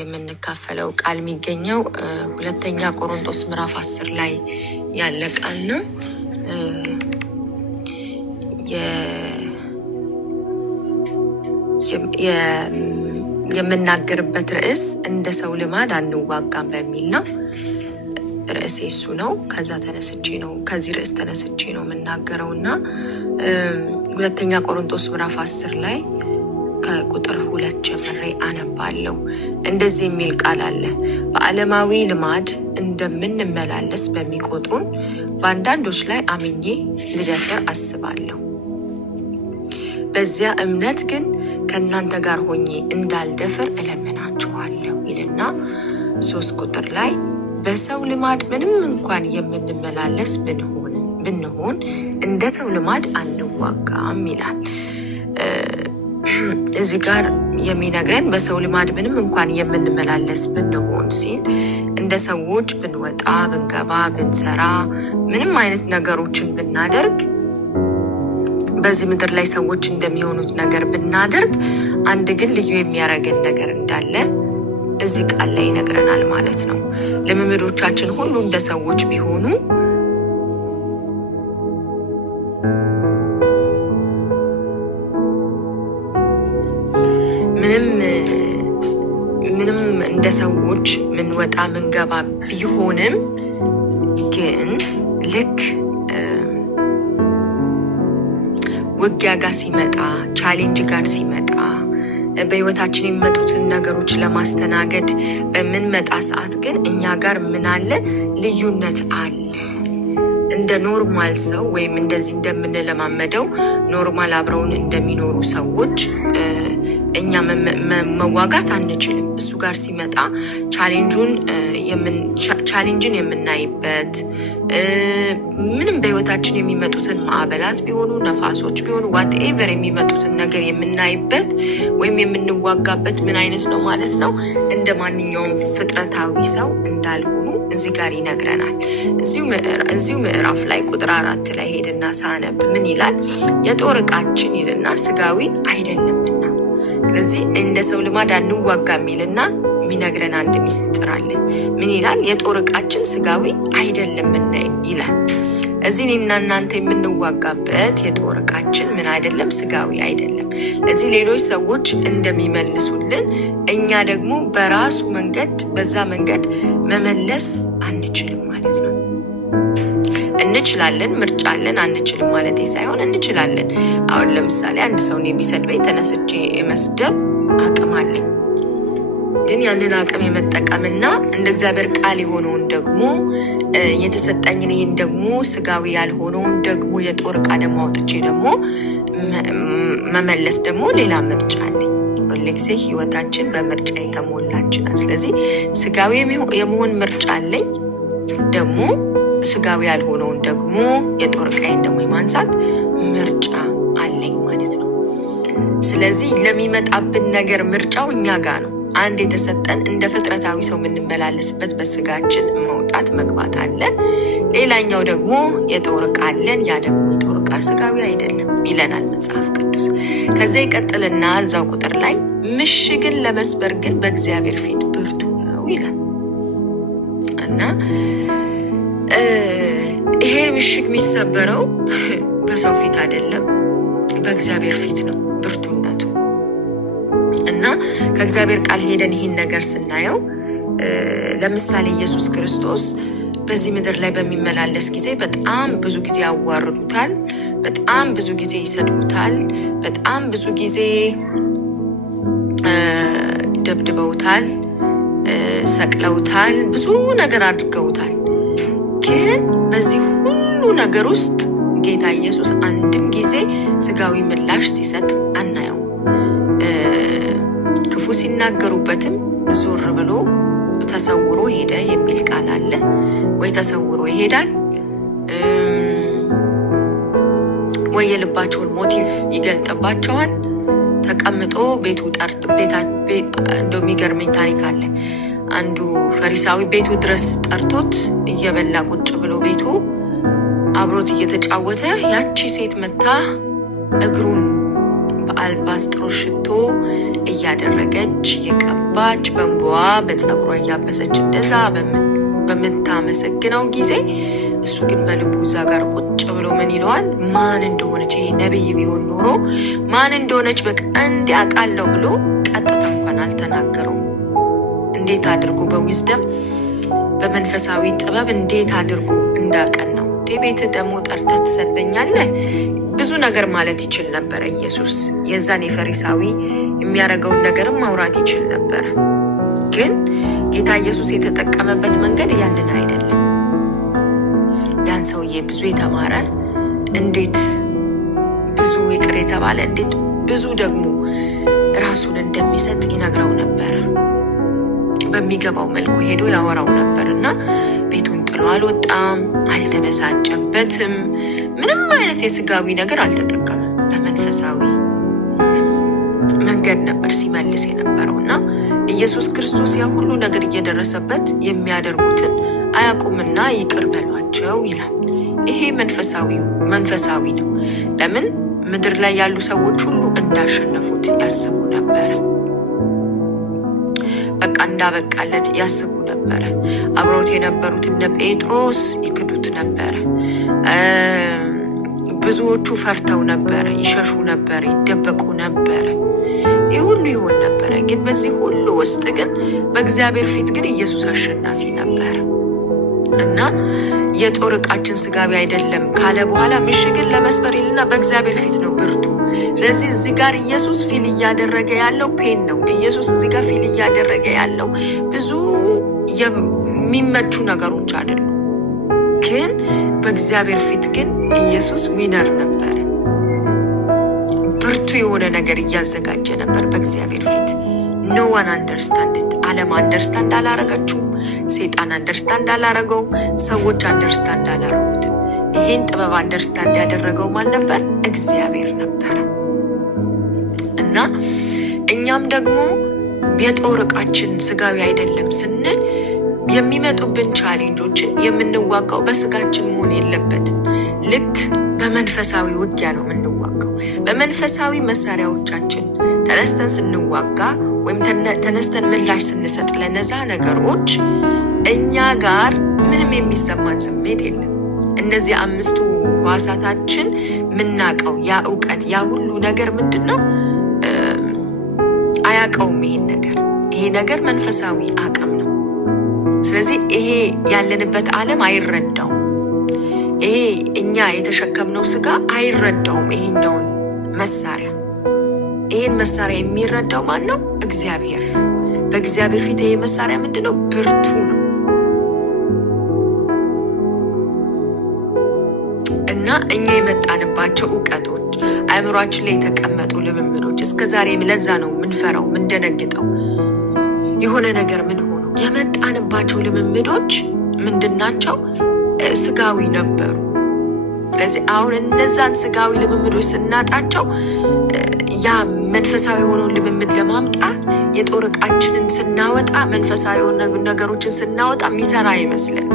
የምንካፈለው ቃል የሚገኘው ሁለተኛ ቆሮንቶስ ምዕራፍ 10 ላይ ያለ ቃል ነው። የምናገርበት ርዕስ እንደ ሰው ልማድ አንዋጋም በሚል ነው። ርዕሴ እሱ ነው። ከዚህ ርዕስ ተነስቼ ነው የምናገረውና ሁለተኛ ቆሮንቶስ ምዕራፍ 10 ላይ ከቁጥር 2 ጀምሬ አነባለሁ። እንደዚህ የሚል ቃል አለ። በዓለማዊ ልማድ እንደምንመላለስ በሚቆጥሩን በአንዳንዶች ላይ አምኜ ልደፍር አስባለሁ። በዚያ እምነት ግን ከእናንተ ጋር ሆኜ እንዳልደፍር እለምናችኋለሁ ይልና 3 ቁጥር ላይ በሰው ልማድ ምንም እንኳን የምንመላለስ ብንሆን እንደ ሰው ልማድ አንዋጋም ይላል። እዚህ ጋር የሚነግረን በሰው ልማድ ምንም እንኳን የምንመላለስ ብንሆን ሲል እንደ ሰዎች ብንወጣ ብንገባ ብንሰራ ምንም አይነት ነገሮችን ብናደርግ በዚህ ምድር ላይ ሰዎች እንደሚሆኑት ነገር ብናደርግ አንድ ግን ልዩ የሚያረጋግን ነገር እንዳለ እዚህ ቃል ላይ ይነግረናል ማለት ነው። ለምምዶቻችን ሁሉ እንደ ሰዎች ቢሆኑ ምንም እንደ ሰዎች ምን ወጣ ምን ገባ ቢሆንም ግን ልክ ውጊያ ጋር ሲመጣ ቻሌንጅ ጋር ሲመጣ በህይወታችን የሚመጡትን ነገሮች ለማስተናገድ በመንመጣ ሰዓት ግን እኛ ጋር ምን አለ? ልዩነት አለ። እንደ ኖርማል ሰው ወይም እንደዚህ እንደምንለማመደው ኖርማል አብረውን እንደሚኖሩ ሰዎች እኛ መዋጋት አንችልም። እሱ ጋር ሲመጣ ቻሌንጅን የምናይበት ምንም በህይወታችን የሚመጡትን ማዕበላት ቢሆኑ ነፋሶች ቢሆኑ whatever የሚመጡትን ነገር የምናይበት ወይም የምንዋጋበት ምን አይነት ነው ማለት ነው? እንደ ማንኛውም ፍጥረታዊ ሰው እንዳልሆኑ እዚህ ጋር ይነግረናል። እዚሁ ምዕራፍ ላይ ቁጥር 4 ላይ ሄድና ሳነብ ምን ይላል? የጦር ዕቃችን ይልና ስጋዊ አይደለምና። ስለዚህ እንደ ሰው ልማድ አንዋጋም ይልና ሚነግረን አንድ ሚስጥር አለ። ምን ይላል? የጦር ዕቃችን ስጋዊ አይደለምና ይላል። እዚህ እኔና እናንተ የምንዋጋበት የጦር ዕቃችን ምን አይደለም? ስጋዊ አይደለም። ለዚህ ሌሎች ሰዎች እንደሚመልሱልን እኛ ደግሞ በራሱ መንገድ በዛ መንገድ መመለስ አንችልም ማለት ነው። እንችላለን፣ ምርጫ አለን። አንችልም ማለት ሳይሆን እንችላለን። አሁን ለምሳሌ አንድ ሰው ቢሰድበኝ ተነስቼ መስደብ አቅም አለኝ። ግን ያንን አቅም የመጠቀምና እንደ እግዚአብሔር ቃል የሆነውን ደግሞ የተሰጠኝን ይሄን ደግሞ ስጋዊ ያልሆነውን ደግሞ የጦር ዕቃ ደግሞ አውጥቼ ደግሞ መመለስ ደግሞ ሌላ ምርጫ አለኝ። ሁልጊዜ ህይወታችን በምርጫ የተሞላች ናት። ስለዚህ ስጋዊ የመሆን ምርጫ አለኝ፣ ደግሞ ስጋዊ ያልሆነውን ደግሞ የጦር ዕቃዬን ደግሞ የማንሳት ምርጫ አለኝ ማለት ነው። ስለዚህ ለሚመጣብን ነገር ምርጫው እኛ ጋር ነው። አንድ የተሰጠን እንደ ፍጥረታዊ ሰው የምንመላለስበት በስጋችን መውጣት መግባት አለ። ሌላኛው ደግሞ የጦር ዕቃ አለን። ያ ደግሞ የጦር ዕቃ ስጋዊ አይደለም ይለናል መጽሐፍ ቅዱስ። ከዛ ይቀጥልና እዛው ቁጥር ላይ ምሽግን ለመስበር ግን በእግዚአብሔር ፊት ብርቱ ነው ይላል እና ይሄ ምሽግ የሚሰበረው በሰው ፊት አይደለም፣ በእግዚአብሔር ፊት ነው ብርቱነቱ። እና ከእግዚአብሔር ቃል ሄደን ይህን ነገር ስናየው ለምሳሌ ኢየሱስ ክርስቶስ በዚህ ምድር ላይ በሚመላለስ ጊዜ በጣም ብዙ ጊዜ ያዋርዱታል፣ በጣም ብዙ ጊዜ ይሰድቡታል፣ በጣም ብዙ ጊዜ ደብድበውታል፣ ሰቅለውታል፣ ብዙ ነገር አድርገውታል። ግን በዚህ ሁሉ ነገር ውስጥ ጌታ ኢየሱስ አንድም ጊዜ ስጋዊ ምላሽ ሲሰጥ አናየው። ክፉ ሲናገሩበትም ዞር ብሎ ተሰውሮ ሄደ የሚል ቃል አለ። ወይ ተሰውሮ ይሄዳል ወይ የልባቸውን ሞቲቭ ይገልጥባቸዋል። ተቀምጦ ቤቱ እንደሚገርመኝ ታሪክ አለ። አንዱ ፈሪሳዊ ቤቱ ድረስ ጠርቶት እየበላ ቁጭ ብሎ ቤቱ አብሮት እየተጫወተ ያቺ ሴት መታ እግሩን በአልባስጥሮስ ሽቶ እያደረገች የቀባች በእንባዋ በፀጉሯ እያበሰች እንደዛ በምታመሰግነው ጊዜ እሱ ግን በልቡ እዛ ጋር ቁጭ ብሎ ምን ይለዋል? ማን እንደሆነች ይሄ ነብይ ቢሆን ኖሮ ማን እንደሆነች በቃ እንዲያውቃለው ብሎ ቀጥታ እንኳን አልተናገረውም። እንዴት አድርጎ በዊዝደም በመንፈሳዊ ጥበብ እንዴት አድርጎ እንዳቀናው ቤት ደሞ ጠርተህ ትሰበኛለህ ብዙ ነገር ማለት ይችል ነበር። ኢየሱስ የዛን የፈሪሳዊ የሚያረጋውን ነገርም ማውራት ይችል ነበር። ግን ጌታ ኢየሱስ የተጠቀመበት መንገድ ያንን አይደለም። ያን ሰውዬ ብዙ የተማረ እንዴት ብዙ ይቅር የተባለ እንዴት ብዙ ደግሞ ራሱን እንደሚሰጥ ይነግረው ነበር። በሚገባው መልኩ ሄዶ ያወራው ነበርና ቤቱን ጥሎ አልወጣም፣ አልተመሳጨበትም። ምንም አይነት የስጋዊ ነገር አልተጠቀመም። በመንፈሳዊ መንገድ ነበር ሲመልስ የነበረውና ኢየሱስ ክርስቶስ ያ ሁሉ ነገር እየደረሰበት የሚያደርጉትን አያቁምና ይቅር በሏቸው ይላል። ይሄ መንፈሳዊ ነው። ለምን ምድር ላይ ያሉ ሰዎች ሁሉ እንዳሸነፉት ያስቡ ነበር። በቃ እንዳበቃለት ያስቡ ነበር። አብሮት የነበሩት እነ ጴጥሮስ ይክዱት ነበር። ብዙዎቹ ፈርተው ነበር፣ ይሸሹ ነበር፣ ይደበቁ ነበር። ይሁሉ ይሆን ነበር። ግን በዚህ ሁሉ ውስጥ ግን በእግዚአብሔር ፊት ግን ኢየሱስ አሸናፊ ነበር እና የጦር ዕቃችን ስጋዊ አይደለም ካለ በኋላ ምሽግን ለመስበር ይልና በእግዚአብሔር ፊት ነው ብርቱ። ስለዚህ እዚህ ጋር ኢየሱስ ፊል እያደረገ ያለው ፔን ነው። ኢየሱስ እዚህ ጋር ፊል እያደረገ ያለው ብዙ የሚመቹ ነገሮች አይደሉም። ግን በእግዚአብሔር ፊት ግን ኢየሱስ ዊነር ነበር። ብርቱ የሆነ ነገር እያዘጋጀ ነበር በእግዚአብሔር ፊት። no one understood ዓለም አንደርስታንድ አላረጋችው፣ ሰይጣን አንደርስታንድ አላረገው፣ ሰዎች አንደርስታንድ አላረጉት። ይሄን ጥበብ አንደርስታንድ ያደረገው ማን ነበር? እግዚአብሔር ነበር። እና እኛም ደግሞ የጦር ዕቃችን ስጋዊ አይደለም ስንል የሚመጡብን ቻሌንጆችን የምንዋጋው በስጋችን መሆን የለበትም። ልክ በመንፈሳዊ ውጊያ ነው የምንዋጋው። በመንፈሳዊ መሳሪያዎቻችን ተነስተን ስንዋጋ ወይም ተነስተን ምላሽ ስንሰጥ ለነዛ ነገሮች እኛ ጋር ምንም የሚሰማን ስሜት የለም። እነዚህ አምስቱ ዋሳታችን ምናቀው ያ ዕውቀት ያ ሁሉ ነገር ምንድነው? አያቀውም። ይሄ ነገር መንፈሳዊ አቅም ነው። ስለዚህ ይሄ ያለንበት ዓለም አይረዳው። ይሄ እኛ የተሸከምነው ስጋ አይረዳውም ይሄኛውን መሳሪያ። ይሄን መሳሪያ የሚረዳው ማን ነው? እግዚአብሔር። በእግዚአብሔር ፊት ይሄ መሳሪያ ምንድነው? ብርቱ ነው። እና እኛ የመጣንባቸው ዕውቀቶች አእምሮአችን ላይ የተቀመጡ ልምምዶች እስከዛሬም ለዛ ነው ምንፈራው ምንደነግጠው። የሆነ ነገር ምን ሆኖ የመጣንባቸው ልምምዶች ምንድናቸው? ስጋዊ ነበሩ። ስለዚህ አሁን እነዛን ስጋዊ ልምምዶች ስናጣቸው ያ መንፈሳዊ ሆኖ ልምምድ ለማምጣት የጦር ዕቃችንን ስናወጣ መንፈሳዊ ሆኖ ነገሮችን ስናወጣ ሚሰራ ይመስላል።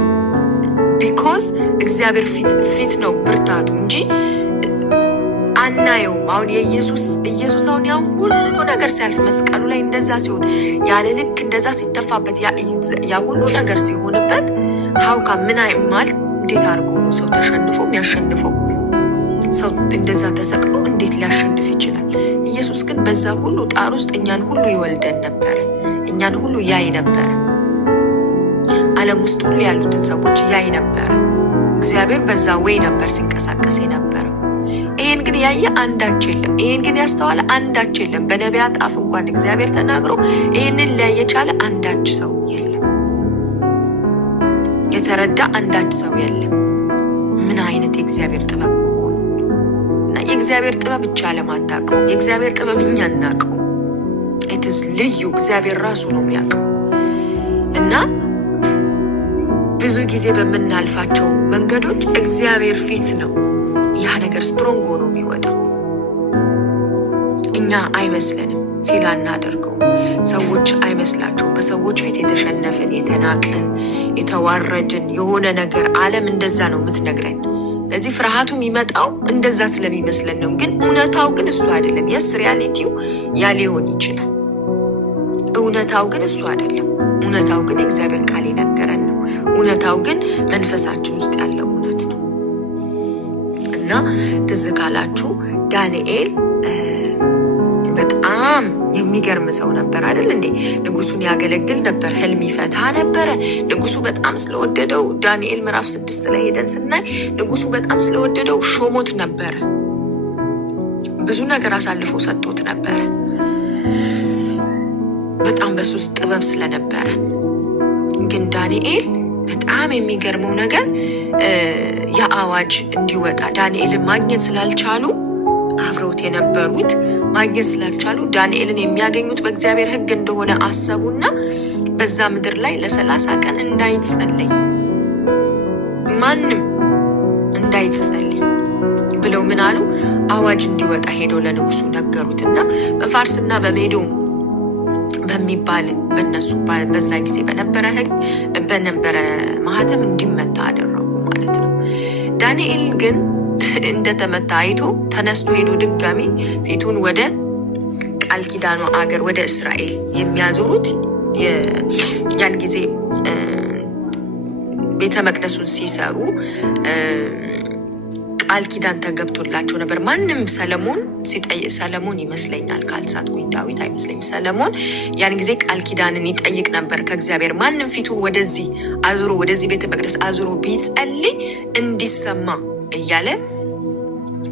because እግዚአብሔር ፊት ነው ብርታቱ እንጂ አናየው። አሁን ኢየሱስ አሁን ያው ሁሉ ነገር ሲያልፍ መስቀሉ ላይ እንደዛ ሲሆን ያለ ልክ እንደዛ ሲተፋበት ያ ሁሉ ነገር ሲሆንበት ሀውካ ምን አይማል እንዴት አድርጎ ነው ሰው ተሸንፎ የሚያሸንፈው? ሰው እንደዛ ተሰቅሎ እንዴት ሊያሸንፍ ይችላል? ኢየሱስ ግን በዛ ሁሉ ጣር ውስጥ እኛን ሁሉ ይወልደን ነበር። እኛን ሁሉ ያይ ነበር። ዓለም ውስጥ ሁሉ ያሉትን ሰዎች ያይ ነበር። እግዚአብሔር በዛ ወይ ነበር ሲንቀሳቀስ ነበር። ይሄን ግን ያየ አንዳች የለም። ይሄን ግን ያስተዋለ አንዳች የለም። በነቢያት አፍ እንኳን እግዚአብሔር ተናግሮ ይሄንን ሊያየቻለ አንዳች ሰው የለም። የተረዳ አንዳች ሰው የለም። ምን አይነት የእግዚአብሔር ጥበብ መሆኑ እና የእግዚአብሔር ጥበብ ብቻ ለማታቀው የእግዚአብሔር ጥበብ እኛ እናቀው። it is ልዩ እግዚአብሔር ራሱ ነው የሚያቀው። እና ብዙ ጊዜ በመናልፋቸው መንገዶች እግዚአብሔር ፊት ነው ያ ነገር ስትሮንግ ሆኖ የሚወጣው። እኛ አይመስለንም፣ ፊል አናደርገው። ሰዎች አይመስላቸው። በሰዎች ፊት የተሸነፈን፣ የተናቀን፣ የተዋረድን የሆነ ነገር ዓለም እንደዛ ነው የምትነግረን። ለዚህ ፍርሃቱ የሚመጣው እንደዛ ስለሚመስለን ነው ግን እውነታው ግን እሱ አይደለም የስ ሪያሊቲው ያ ሊሆን ይችላል እውነታው ግን እሱ አይደለም እውነታው ግን እግዚአብሔር ቃል ይነገረን ነው እውነታው ግን መንፈሳችን ውስጥ ያለ እውነት ነው እና ተዘካላችሁ ዳንኤል በጣም የሚገርም ሰው ነበር አይደል እንዴ ንጉሱን ያገለግል ነበር ህልም ይፈታ ነበር ንጉሱ በጣም ስለወደደው ዳንኤል ምዕራፍ 6 ላይ ሄደን ስናይ ንጉሱ በጣም ስለወደደው ሾሞት ነበር ብዙ ነገር አሳልፎ ሰጥቶት ነበር በጣም በሱስ ጥበብ ስለነበረ ግን ዳንኤል በጣም የሚገርመው ነገር ያአዋጅ እንዲወጣ ዳንኤልን ማግኘት ስላልቻሉ አብረውት የነበሩት ማግኘት ስላልቻሉ ዳንኤልን የሚያገኙት በእግዚአብሔር ሕግ እንደሆነ አሰቡና በዛ ምድር ላይ ለ30 ቀን እንዳይጸልይ ማንንም እንዳይጸልይ ብለው ምን አሉ አዋጅ እንዲወጣ ሄደው ለንጉሱ ነገሩትና በፋርስና በሜዶን በሚባል በነሱ በዛ ጊዜ በነበረ ሕግ በነበረ ማህተም እንዲመታ አደረጉ ማለት ነው ዳንኤል ግን እንደተመታ አይቶ ተነስቶ ሄዶ ድጋሚ ፊቱን ወደ ቃል ኪዳኑ አገር ወደ እስራኤል የሚያዞሩት ያን ጊዜ ቤተ መቅደሱን ሲሰሩ ቃል ኪዳን ተገብቶላቸው ነበር ማንንም ሰለሞን ይመስለኛል ካልሳትኩኝ ዳዊት አይመስለኝም ሰለሞን ያን ጊዜ ቃል ኪዳንን ይጠይቅ ነበር ከእግዚአብሔር ማንንም ፊቱን ወደዚህ አዙሮ ወደዚህ ቤተ መቅደስ አዙሮ ቢጸልይ እንዲሰማ እያለ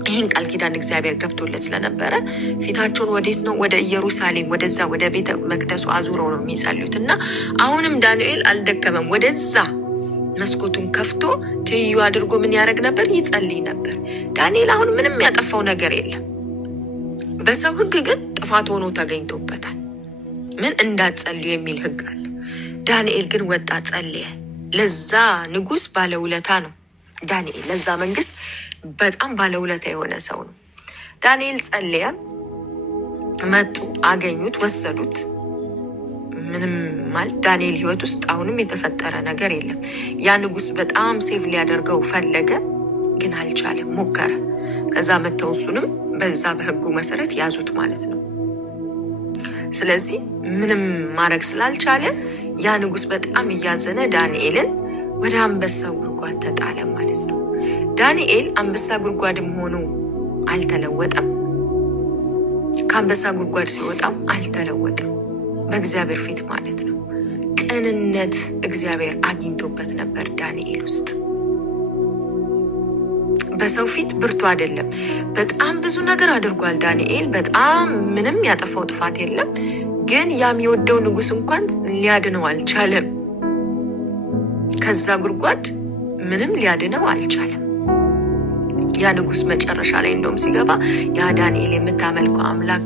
ይህን ቃል ኪዳን እግዚአብሔር ገብቶለት ስለነበረ ፊታቸውን ወዴት ነው ወደ ኢየሩሳሌም ወደዛ ወደ ቤተ መቅደሱ አዙረው ነው የሚጸልዩትና አሁንም ዳንኤል አልደከመም ወደዛ መስኮቱን ከፍቶ ትይዩ አድርጎ ምን ያረግ ነበር ይጸልይ ነበር ዳንኤል አሁን ምንም ያጠፋው ነገር የለም በሰው ሕግ ግን ጥፋት ሆኖ ተገኝቶበታል ምን እንዳትጸልዩ የሚል ሕግ አለ ዳንኤል ግን ወጣ ጸልየ ለዛ ንጉስ ባለውለታ ነው ዳንኤል ለዛ መንግስት በጣም ባለውለታ የሆነ ሰው ነው ዳንኤል ጸልየ መጡ አገኙት ወሰዱት ምንም ማለት ዳንኤል ህይወት ውስጥ አሁንም የተፈጠረ ነገር የለም ያ ንጉስ በጣም ሴቭ ሊያደርገው ፈለገ ግን አልቻለም ሞከረ ከዛ መተውሱንም በዛ በህጉ መሰረት ያዙት ማለት ነው ስለዚህ ምንም ማድረግ ስላልቻለ ያ ንጉስ በጣም ያዘነ ዳንኤልን ወደ አንበሳው ጉድጓድ ተጣለ ማለት ነው ዳንኤል አንበሳ ጉድጓድም ሆኖ አልተለወጠም ከአንበሳ ጉድጓድ ሲወጣም አልተለወጠም በእግዚአብሔር ፊት ማለት ነው ቅንነት እግዚአብሔር አግኝቶበት ነበር ዳንኤል ውስጥ በሰው ፊት ብርቱ አይደለም በጣም ብዙ ነገር አድርጓል ዳንኤል በጣም ምንም ያጠፋው ጥፋት የለም ግን የሚወደው ንጉስ እንኳን ሊያድነው አልቻለም ከዛ ጉድጓድ ምንም ሊያድነው አልቻለም ያ ንጉስ መጨረሻ ላይ እንደውም ሲገባ ያ ዳንኤል የምታመልከው አምላክ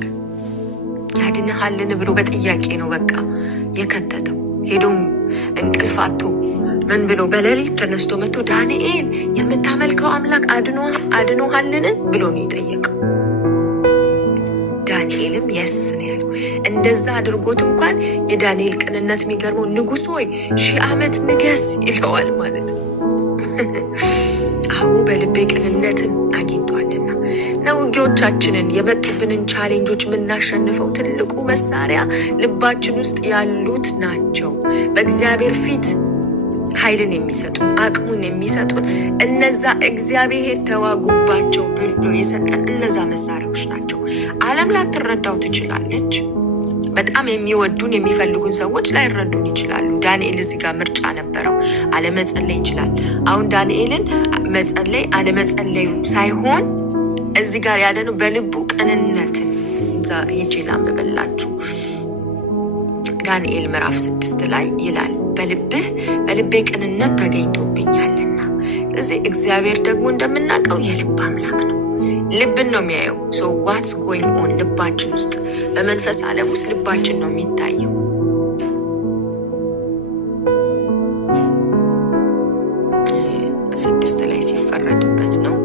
ያድነሃልን ብሎ በጥያቄ ነው በቃ የከተተው ሄዶም እንቅልፋቱ ምን ብሎ በሌሊት ተነስቶ መጥቶ ዳንኤል የምታመልከው አምላክ አድኖሃልን ብሎ ነው የጠየቀው ዳንኤልም ያስነ ያለው እንደዛ አድርጎት እንኳን የዳንኤል ቅንነት የሚገርመው ንጉስ ሆይ 1000 ዓመት ንገስ ይለዋል ማለት ነው አው በልቤ ቅንነትን አግኝቷልና ውጊያዎቻችንን የመጡብንን ቻሌንጆች ምናሸንፈው ትልቁ መሳሪያ ልባችን ውስጥ ያሉት ናቸው በእግዚአብሔር ፊት ኃይልን የሚሰጡን አቅሙን የሚሰጡን እነዛ እግዚአብሔር ተዋጉባቸው ብሎ የሰጠን እነዛ መሳሪያዎች ናቸው ዓለም ላትረዳው ትችላለች በጣም የሚወዱን የሚፈልጉን ሰዎች ላይ ረዱን ይችላሉ ዳንኤል እዚህ ጋር ምርጫ ነበረው አለመጸለይ ይችላል አሁን ዳንኤልን መጸለይ አለመጸለዩ ሳይሆን እዚህ ጋር ያለነው በልቡ ቅንነትን ይጅላም በበላችሁ ዳንኤል ምዕራፍ 6 ላይ ይላል በልቤ ቅንነት ተገኝቶብኛልና ስለዚህ እግዚአብሔር ደግሞ እንደምናቀው የልብ አምላክ ነው ልብን ነው የሚያየው so what's going on ልባችን ውስጥ በመንፈስ ዓለም ውስጥ ልባችን ነው የሚታየው ስድስት ላይ ሲፈረድበት ነው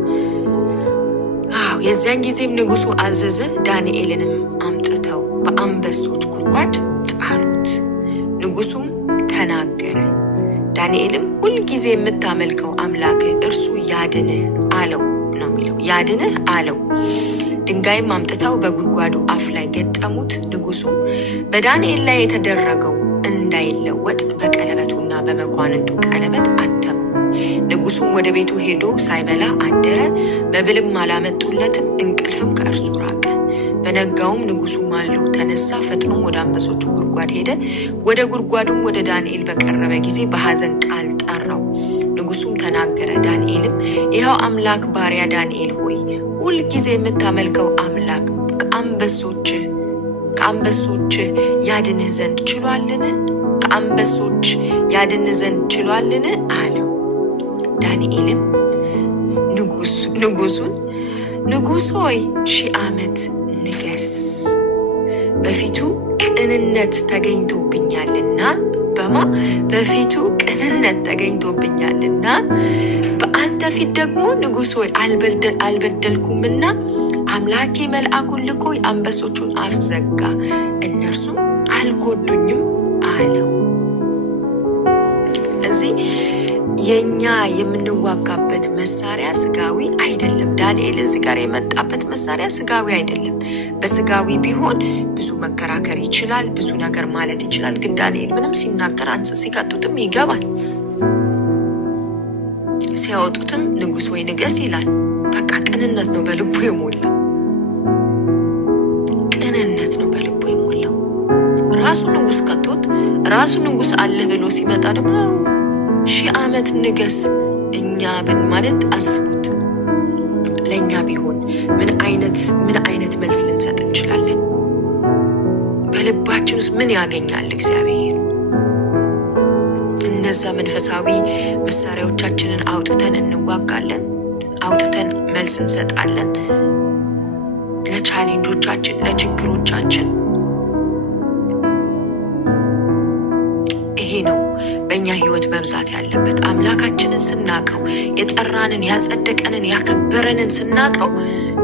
የዚያን ጊዜም ንጉሱ አዘዘ ዳንኤልንም አምጥተው በአንበሶች ጉድጓድ ጣሉት ንጉሱም ተናገረ ዳንኤልም ሁሉ ጊዜ የምታመልከው አምላክ እርሱ ያድንህ አለው ነው የሚለው። ያድንህ አለው። ድንጋይም አምጥተው በጉድጓዱ አፍ ላይ ገጠሙት። ንጉሱም በዳንኤል ላይ የተደረገው እንዳይለወጥ በቀለበቱና በመኳንንቱ ቀለበት አተመው። ንጉሱም ወደ ቤቱ ሄዶ ሳይበላ አደረ። መብልም አላመጡለትም፣ እንቅልፍም ከእርሱ ራቀ። በነጋውም ንጉሱ ማልዶ ተነሳ፣ ፈጥኖም ወደ አንበሶቹ ጉድጓድ ሄደ። ወደ ጉድጓዱም ወደ ዳንኤል በቀረበ ጊዜ በሐዘን ቃል ጠራው። ንጉሱም ተናገረ። ዳንኤልም ይኸው አምላክ ባሪያ ዳንኤል ሆይ ሁል ጊዜ የምታመልከው አምላክ ከአንበሶች ያድንህ ዘንድ ችሏልን? ከአንበሶች ያድንህ ዘንድ ችሏልን? አለው። ዳንኤልም ንጉሱን ንጉሥ ሆይ 1000 ዓመት ንገስ፣ በፊቱ ቅንነት ተገኝቶብኛልና በፊቱ ቅንነት ተገኝቶብኛልና በአንተ ፊት ደግሞ ንጉሥ ሆይ አልበደልኩምና አምላኬ መልአኩን ልኮ አንበሶቹን አፍ ዘጋ፣ እነርሱም አልጎዱኝም አለው። እዚህ የኛ የምንዋጋበት መሳሪያ ስጋዊ አይደለም። ዳንኤል እዚህ ጋር የመጣበት መሳሪያ ስጋዊ አይደለም። በስጋዊ ቢሆን ብዙ መከራከር ይችላል፣ ብዙ ነገር ማለት ይችላል። ግን ዳንኤል ምንም ሲናገር ሲቀጡትም ይገባል፣ ሲያወጡትም ንጉሥ ወይ ንገስ ይላል። በቃ ቅንነት ነው በልቡ የሞላው። ቅንነት ነው በልቡ የሞላው። ራሱ ንጉሥ ከቶት ራሱ ንጉሥ አለ ብሎ ሲመጣ ደግሞ 1000 ዓመት ንገስ እኛ ብን ማለት አስቡት። ለኛ ቢሆን ምን አይነት መልስ ልንሰጥ እንችላለን? በልባችን ውስጥ ምን ያገኛል እግዚአብሔር? እነዛ መንፈሳዊ መሳሪያዎቻችንን አውጥተን እንዋጋለን፣ አውጥተን መልስ እንሰጣለን ለቻሌንጆቻችን፣ ለችግሮቻችን። ይሄ ነው በእኛ ህይወት መብዛት ያለበት። አምላካችንን ስናቀው፣ የጠራንን ያጸደቀንን ያከበረንን ስናቀው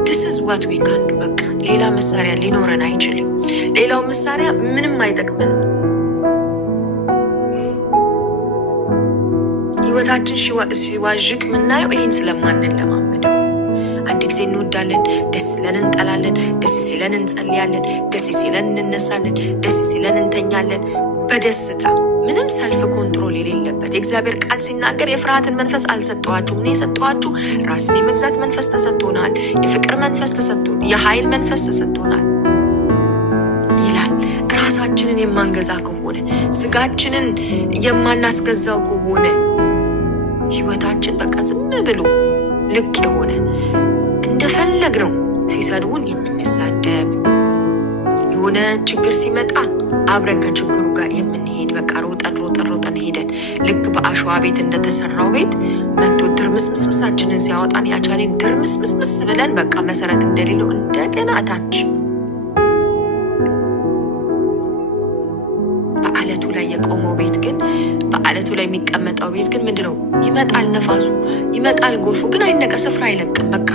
this is what we can do። በቃ ሌላ መሳሪያ ሊኖረን አይችልም። ሌላው መሳሪያ ምንም አይጠቅመንም። ህይወታችን ሲዋዥቅ ምናየው ይሄን ስለማንለማመደው። አንድ ጊዜ እንወዳለን፣ ደስ ሲለን እንጠላለን፣ ደስ ሲለን እንጸልያለን፣ ደስ ሲለን እንነሳለን፣ ደስ ሲለን እንተኛለን በደስታ ምንም ሰልፍ ኮንትሮል የሌለበት። የእግዚአብሔር ቃል ሲናገር የፍርሃትን መንፈስ አልሰጠዋችሁም፣ እኔ የሰጠዋችሁ ራስን የመግዛት መንፈስ ተሰጥቶናል፣ የፍቅር መንፈስ ተሰጥቶናል፣ የኃይል መንፈስ ተሰጥቶናል ይላል። ራሳችንን የማንገዛ ከሆነ፣ ስጋችንን የማናስገዛው ከሆነ ህይወታችን በቃ ዝም ብሎ ልቅ የሆነ እንደፈለግነው ሲሰድቡን የምንሳደብ፣ የሆነ ችግር ሲመጣ አብረን ከችግሩ ጋር የምንሄድ፣ በቃ ሮጠን ሄደን ልክ በአሸዋ ቤት እንደተሰራው ቤት መጥቶ ድርምስምሳችንን ሲያወጣን ያቻለን ድርምስምስ ብለን በቃ መሰረት እንደሌለው እንደገና ታች በአለቱ ላይ የቆመው ቤት ግን በአለቱ ላይ የሚቀመጠው ቤት ግን ምንድነው? ይመጣል ነፋሱ፣ ይመጣል ጎርፉ፣ ግን አይነቀ ስፍራ አይለቅም። በቃ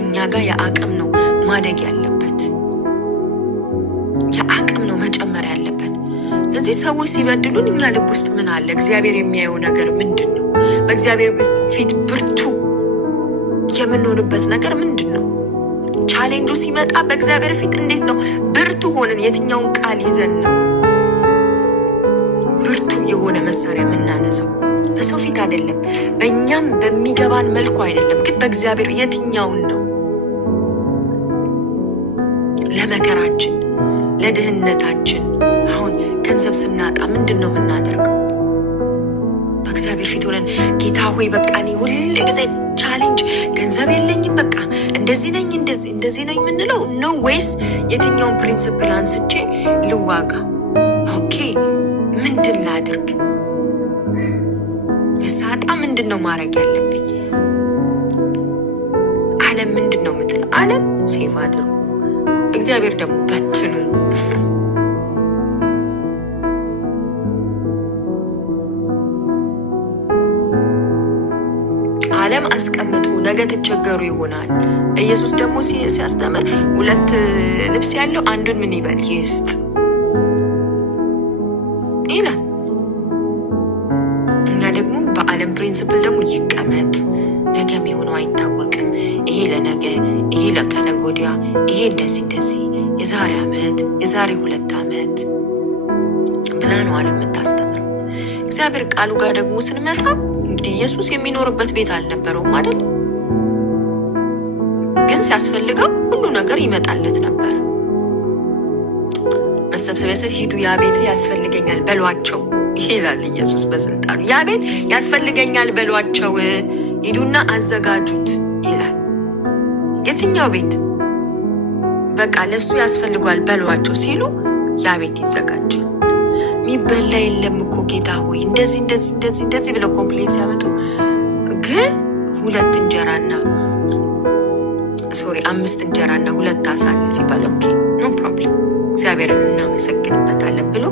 እኛ ጋር የአቅም ነው ማደግ ያለበት፣ የአቅም ነው መጨመር ያለበት። ለዚህ ሰዎች ሲበድሉን እኛ ልብ ውስጥ ምን አለ? እግዚአብሔር የሚያየው ነገር ምንድነው? በእግዚአብሔር ፊት ብርቱ የምንሆንበት ነገር ምንድነው? ቻሌንጁ ሲመጣ በእግዚአብሔር ፊት እንዴት ነው ብርቱ ሆነን የትኛውን ቃል ይዘን ነው ብርቱ የሆነ መሳሪያ የምናነሳው? በሰው ፊት አይደለም፣ በእኛም በሚገባን መልኩ አይደለም፣ ግን በእግዚአብሔር የትኛውን ነው? ለመከራችን፣ ለድህነታችን፣ አሁን ገንዘብ ስናጣ ምንድነው የምናደርገው? በእግዚአብሔር ፊት ሆነን ጌታ ሆይ በቃ እኔ ሁሉ ጊዜ ቻሌንጅ ገንዘብ የለኝም በቃ እንደዚህ ነኝ እንደዚህ ነኝ የምንለው ነው ወይስ የትኛውን ፕሪንሲፕል አንስቼ ልዋጋ? ኦኬ ምንድን ላድርግ? ለሳጣ ምንድነው ማድረግ ያለብኝ? ዓለም ምንድነው የምትለው? ዓለም ሴቭ አድርጉ፣ እግዚአብሔር ደግሞ በትኑ። ዓለም አስቀምጡ፣ ነገ ተቸገሩ ይሆናል። ኢየሱስ ደግሞ ሲያስተምር 2 ልብስ ያለው አንዱን ምን ይበል ይስጥ ይላል። ፕሪንሲፕል ደግሞ ይቀመጥ። ነገ የሚሆነው አይታወቅም። ይሄ ለነገ፣ ይሄ ለከነገ ወዲያ፣ ይሄ እንደዚህ የዛሬ ዓመት፣ የዛሬ 2 ዓመት ብላ ነው ዓለም የምታስተምረው። እግዚአብሔር ቃሉ ጋር ደግሞ ስንመጣ እንግዲህ ኢየሱስ የሚኖርበት ቤት አልነበረውም አይደል? ግን ሲያስፈልገው ሁሉ ነገር ይመጣለት ነበር። መሰብሰቢያ ሲል ሂዱ ያ ቤት ያስፈልገኛል በሏቸው ይላል ኢየሱስ በስልጣኑ። ያ ቤት ያስፈልገኛል በሏቸው፣ ሂዱና አዘጋጁት ይላል። የትኛው ቤት? በቃ ለሱ ያስፈልጓል በሏቸው ሲሉ ያ ቤት ይዘጋጃል። ሚበላ የለም እኮ ጌታ ሆይ እንደዚህ ብለው ኮምፕሌንስ ያመጡ ግን 2 እንጀራና 5 እንጀራና 2 ዓሣ ሲባል ኦኬ ኖ ፕሮብሌም እግዚአብሔርን እናመሰግንበታለን ብሎ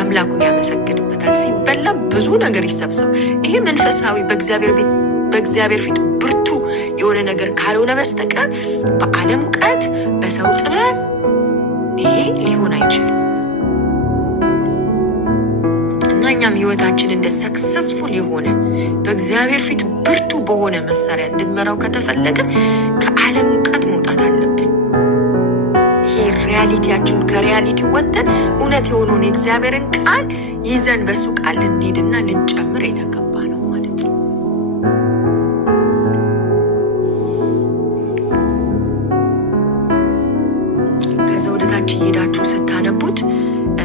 አምላኩን ያመሰግንበታል። ሲበላ ብዙ ነገር ይሰብሰብ። ይሄ መንፈሳዊ በእግዚአብሔር ፊት ብርቱ የሆነ ነገር ካልሆነ በስተቀር በዓለም ዕውቀት በሰው ጥበብ ይሄ ሊሆን አይችልም። እና እኛም ህይወታችን እንደ ሰክሰስፉል የሆነ በእግዚአብሔር ፊት ብርቱ በሆነ መሳሪያ እንድንመራው ከተፈለገ ከዓለም ዕውቀት መውጣት አለብን። ይሄ ሪያሊቲያችን ከሪያሊቲ ወጥተን እውነት የሆነውን የእግዚአብሔርን ቃል ይዘን በሱ ቃል ልንሄድና ልንጨምር የተገባ ነው ማለት ነው። ከዛ ወደታች እየሄዳችሁ ስታነቡት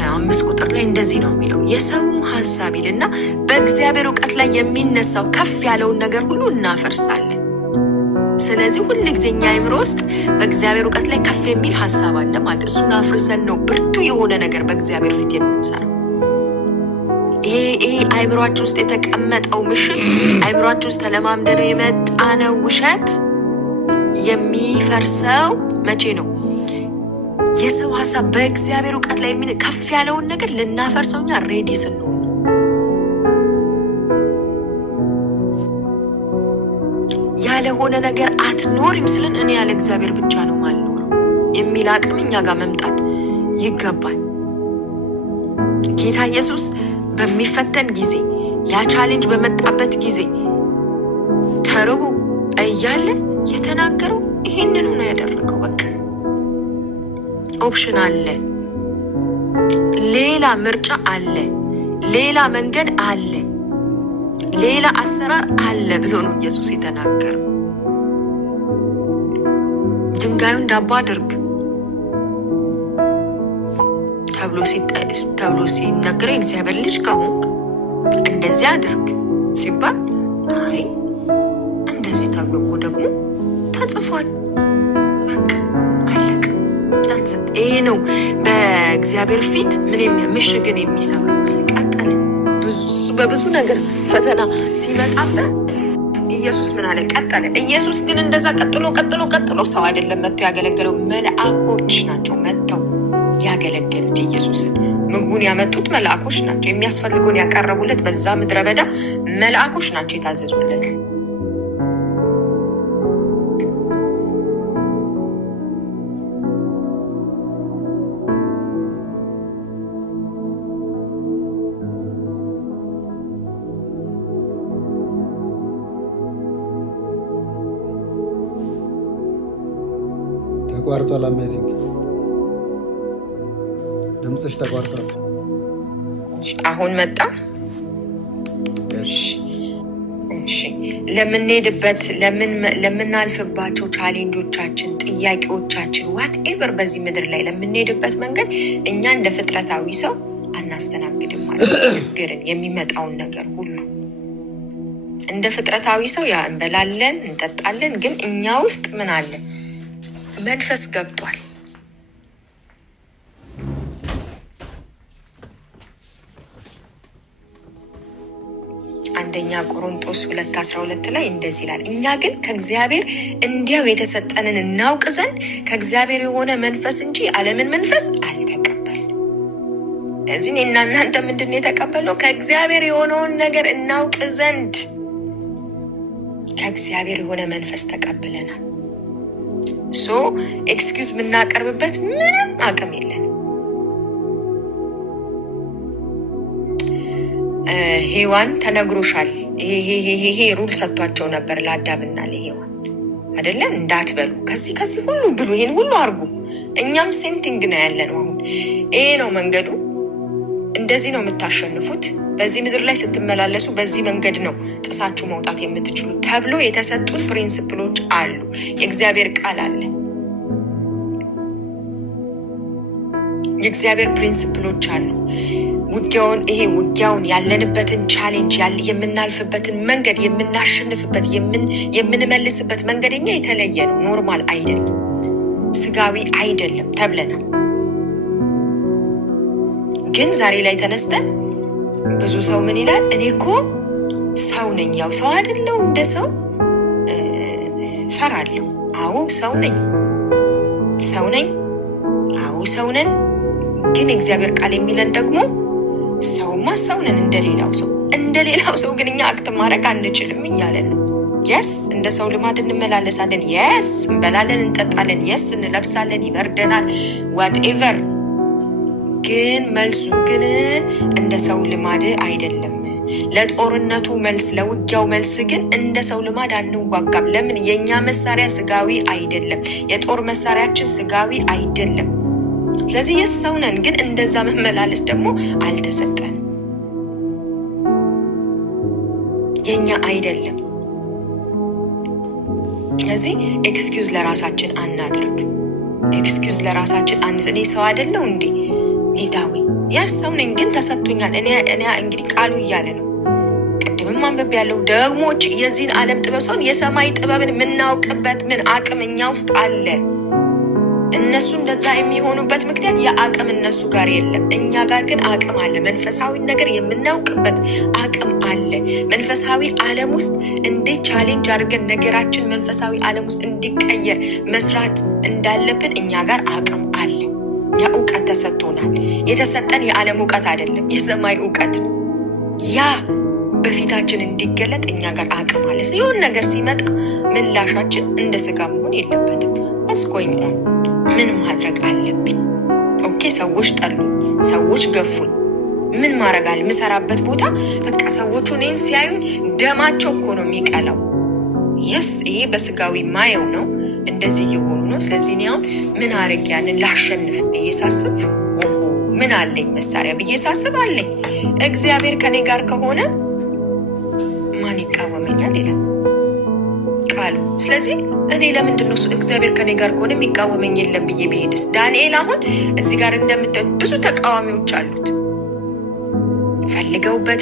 5 ቁጥር ላይ እንደዚህ ነው የሚለው የሰውም ሐሳብ ይልና በእግዚአብሔር ዕውቀት ላይ የሚነሳው ከፍ ያለውን ነገር ሁሉ እናፈርሳለን። ስለዚህ ሁሉ ጊዜኛ አይምሮ ውስጥ በእግዚአብሔር ዕውቀት ላይ ከፍ የሚል ሐሳብ አለ ማለት እሱን አፍርሰን ነው ብርቱ የሆነ ነገር በእግዚአብሔር ፊት የምንሰራው። ይሄ አይምሮአችን ውስጥ የተቀመጠው ምሽግ አይምሮአችን ውስጥ ተለማምደነው የመጣነው ውሸት የሚፈርሰው መቼ ነው? የሰው ሐሳብ በእግዚአብሔር ዕውቀት ላይ የሚል ከፍ ያለውን ነገር ልናፈርሰውኛ ሬዲ ስንሆን ያለሆነ ነገር አትኖሪም ስለን እኔ ያለ እግዚአብሔር ብቻ ነው ማልኖረው የሚል አቅም እኛ ጋር መምጣት ይገባል። ጌታ ኢየሱስ በሚፈተን ጊዜ ያ ቻሌንጅ በመጣበት ጊዜ ተርቦ እያለ የተናገረው ይሄንን ነው ያደረገው። በቃ ኦፕሽን አለ፣ ሌላ ምርጫ አለ፣ ሌላ መንገድ አለ፣ ሌላ አሰራር አለ ብሎ ነው ኢየሱስ የተናገረው። ድንጋዩን ዳቦ አድርግ ተብሎ ሲነገረው እግዚአብሔር ልጅ ከሆንክ እንደዚህ አድርግ ሲባል አይ እንደዚህ ተብሎ እኮ ደግሞ ተጽፏል። በቃ አለቀ። ይሄ ነው በእግዚአብሔር ፊት ምን ምሽግን የሚሰማ። ቀጠለ በብዙ ነገር ፈተና ሲመጣበት ኢየሱስ ምን አለ? ቀጠለ። ኢየሱስ ግን እንደዛ ቀጥሎ ሰው አይደለም መጥቶ ያገለገለው፣ መልአኮች ናቸው መጥተው ያገለገሉት ኢየሱስን። ምግቡን ያመጡት መልአኮች ናቸው። የሚያስፈልገውን ያቀረቡለት በዛ ምድረ በዳ መልአኮች ናቸው የታዘዙለት። ተቋርጧል። አሜዚንግ ድምጽሽ ተቋርጧል። አሁን መጣ። ለምንሄድበት ለምናልፍባቸው ቻሌንጆቻችን፣ ጥያቄዎቻችን ዋትኤቨር በዚህ ምድር ላይ ለምንሄድበት መንገድ እኛ እንደ ፍጥረታዊ ሰው አናስተናግድም ማለት ነው። ነገርን የሚመጣውን ነገር ሁሉ እንደ ፍጥረታዊ ሰው ያ እንበላለን እንጠጣለን፣ ግን እኛ ውስጥ ምን አለ? መንፈስ ገብቷል። አንደኛ ቆሮንቶስ 2:12 ላይ እንደዚህ ይላል፣ እኛ ግን ከእግዚአብሔር እንዲያው የተሰጠንን እናውቅ ዘንድ ከእግዚአብሔር የሆነ መንፈስ እንጂ ዓለምን መንፈስ አልተቀበልንም። እዚህ እኔና እናንተ ምንድን ነው የተቀበልነው? ከእግዚአብሔር የሆነውን ነገር እናውቅ ዘንድ ከእግዚአብሔር የሆነ መንፈስ ተቀብለናል። ኤክስኪውዝ የምናቀርብበት ምንም አቅም የለን። ሔዋን ተነግሮሻል ይሄ ሩል ሰጥቷቸው ነበር ለአዳምና ለሔዋን አይደለ? እንዳትበሉ ከዚህ ሁሉ ብሉ፣ ይሄን ሁሉ አርጉ። እኛም ሴም ቲንግ ነው ያለነው። አሁን ይሄ ነው መንገዱ፣ እንደዚህ ነው የምታሸንፉት፣ በዚህ ምድር ላይ ስትመላለሱ በዚህ መንገድ ነው ጥሳችሁ መውጣት የምትችሉ ተብሎ የተሰጡን ፕሪንሲፕሎች አሉ። የእግዚአብሔር ቃል አለ፣ የእግዚአብሔር ፕሪንሲፕሎች አሉ። ውጊያውን ያለንበትን ቻሌንጅ የምናልፍበትን መንገድ የምናሸንፍበት የምንመልስበት መንገድኛ የተለየ ነው። ኖርማል አይደለም፣ ስጋዊ አይደለም ተብለናል። ግን ዛሬ ላይ ተነስተን ብዙ ሰው ምን ይላል? እኔ እኮ ሰው ነኝ። ያው ሰው አይደለው እንደ ሰው ፈራለሁ። አዎ ሰው ነኝ። አዎ ሰው ነን። ግን እግዚአብሔር ቃል የሚለን ደግሞ ሰውማ ሰው ነን እንደሌላው ሰው ግን እኛ አክት ማድረግ አንችልም እያለን ነው። የስ እንደ ሰው ልማድ እንመላለሳለን። የስ እንበላለን፣ እንጠጣለን። የስ እንለብሳለን፣ ይበርደናል፣ ዋትኤቨር። ግን መልሱ ግን እንደ ሰው ልማድ አይደለም። ለጦርነቱ መልስ፣ ለውጊያው መልስ ግን እንደ ሰው ልማድ አንዋጋም። ለምን? የኛ መሳሪያ ስጋዊ አይደለም። የጦር መሳሪያችን ስጋዊ አይደለም። ስለዚህ የሰው ነን፣ ግን እንደዛ መመላለስ ደግሞ አልተሰጠንም። የኛ አይደለም። ስለዚህ ኤክስኪውዝ ለራሳችን አናድርግ። ኤክስኪውዝ ለራሳችን እኔ ሰው አይደለው እንዴ ጌታዊ? ያሰው ነኝ ግን ተሰጥቶኛል። እኔ እንግዲህ ቃሉ እያለ ነው። ቅድምም አንብቤ ያለው ደግሞ የዚህን ዓለም ጥበብ ሳይሆን የሰማይ ጥበብን የምናውቅበት ምን አቅም እኛ ውስጥ አለ። እነሱ እንደዛ የሚሆኑበት ምክንያት የአቅም እነሱ ጋር የለም፣ እኛ ጋር ግን አቅም አለ። መንፈሳዊ ነገር የምናውቅበት አቅም አለ። መንፈሳዊ ዓለም ውስጥ እንዴት ቻሌንጅ አድርገን ነገራችን መንፈሳዊ ዓለም ውስጥ እንዲቀየር መስራት እንዳለብን እኛ ጋር አቅም አለ። ያ እውቀት ተሰጥቶናል። የተሰጠን የዓለም እውቀት አይደለም፣ የሰማይ እውቀት ነው። ያ በፊታችን እንዲገለጥ እኛ ጋር አቅም አለ። ሲሆን ነገር ሲመጣ ምላሻችን እንደ ስጋ መሆን የለበትም። አስቆኝ ምን ማድረግ አለብኝ? ኦኬ ሰዎች ጠሉኝ፣ ሰዎች ገፉኝ፣ ምን ማድረግ አለ? ምሰራበት ቦታ በቃ ሰዎቹ እኔን ሲያዩኝ ደማቸው እኮ ነው የሚቀላው። የስ ይሄ በስጋዊ ማየው ነው፣ እንደዚህ እየሆኑ ነው። ስለዚህ እኔ አሁን ምን አድርግ ያንን ላሸንፍ ብዬ ሳስብ ምን አለኝ? መሳሪያ ብዬ ሳስብ አለኝ። እግዚአብሔር ከኔ ጋር ከሆነ ማን ይቃወመኛል ይላል ቃሉ። ስለዚህ እኔ ለምንድን ነው እግዚአብሔር ከኔ ጋር ከሆነ የሚቃወመኝ የለም ብዬ ብሄድስ? ዳንኤል አሁን እዚህ ጋር እንደምታዩት ብዙ ተቃዋሚዎች አሉት።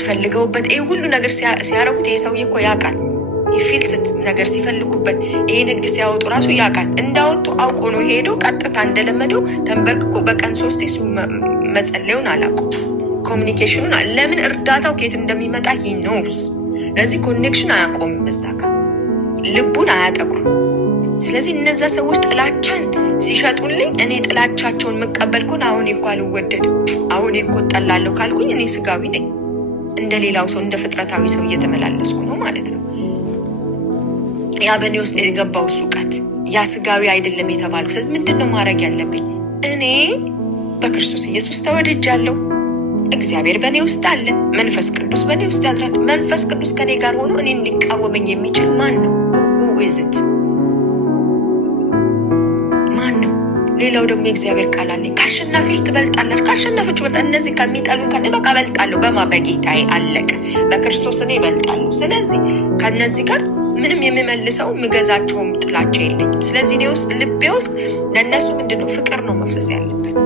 ፈልገውበት ይሄ ሁሉ ነገር ሲያረጉት ይሄ ሰውዬ እኮ ያውቃል። የፊልስት ነገር ሲፈልጉበት ይሄ ንግድ ሲያወጡ ራሱ ያውቃል። እንዳወጡ አውቆ ነው ሄዶ ቀጥታ እንደለመደው ተንበርክኮ በቀን 3 እሱ መጸለዩን አላውቁም። ኮሚኒኬሽኑን ለምን እርዳታው ከየት እንደሚመጣ he knows። ለዚህ ኮኔክሽን አያቆምም፣ በዛ ጋር ልቡን አያጠቁም። ስለዚህ እነዛ ሰዎች ጥላቻን ሲሸጡልኝ እኔ ጥላቻቸውን መቀበል ከሆነ አሁን እኮ አልወደድም፣ አሁን እኮ ጠላለሁ ካልኩኝ እኔ ስጋዊ ነኝ። እንደሌላው ሰው እንደ ፍጥረታዊ ሰው እየተመላለስኩ ነው ማለት ነው። ያ በኔ ውስጥ የገባው ሱቀት ያ ስጋዊ አይደለም የተባለው። ስለዚህ ምንድነው ማድረግ ያለብኝ? እኔ በክርስቶስ ኢየሱስ ተወድጃለሁ። እግዚአብሔር በኔ ውስጥ አለ። መንፈስ ቅዱስ በኔ ውስጥ ያድራል። መንፈስ ቅዱስ ከኔ ጋር ሆኖ እኔ እንዲቃወመኝ የሚችል ማን ነው? who is it? ማን ነው? ሌላው ደግሞ የእግዚአብሔር ቃል አለኝ። ካሸናፊዎች ትበልጣላችሁ፣ ካሸናፊዎች በልጣ እነዚህ ከሚጠሉኝ ከኔ በቃ እበልጣለሁ። በጌታዬ አለቀ። በክርስቶስ እኔ እበልጣለሁ። ስለዚህ ከነዚህ ጋር ምንም የሚመልሰው ምገዛቸውም ጥላቻ የለኝም። ስለዚህ እኔ ውስጥ ልቤ ውስጥ ለነሱ ምንድነው ፍቅር ነው መፍሰስ ያለበት።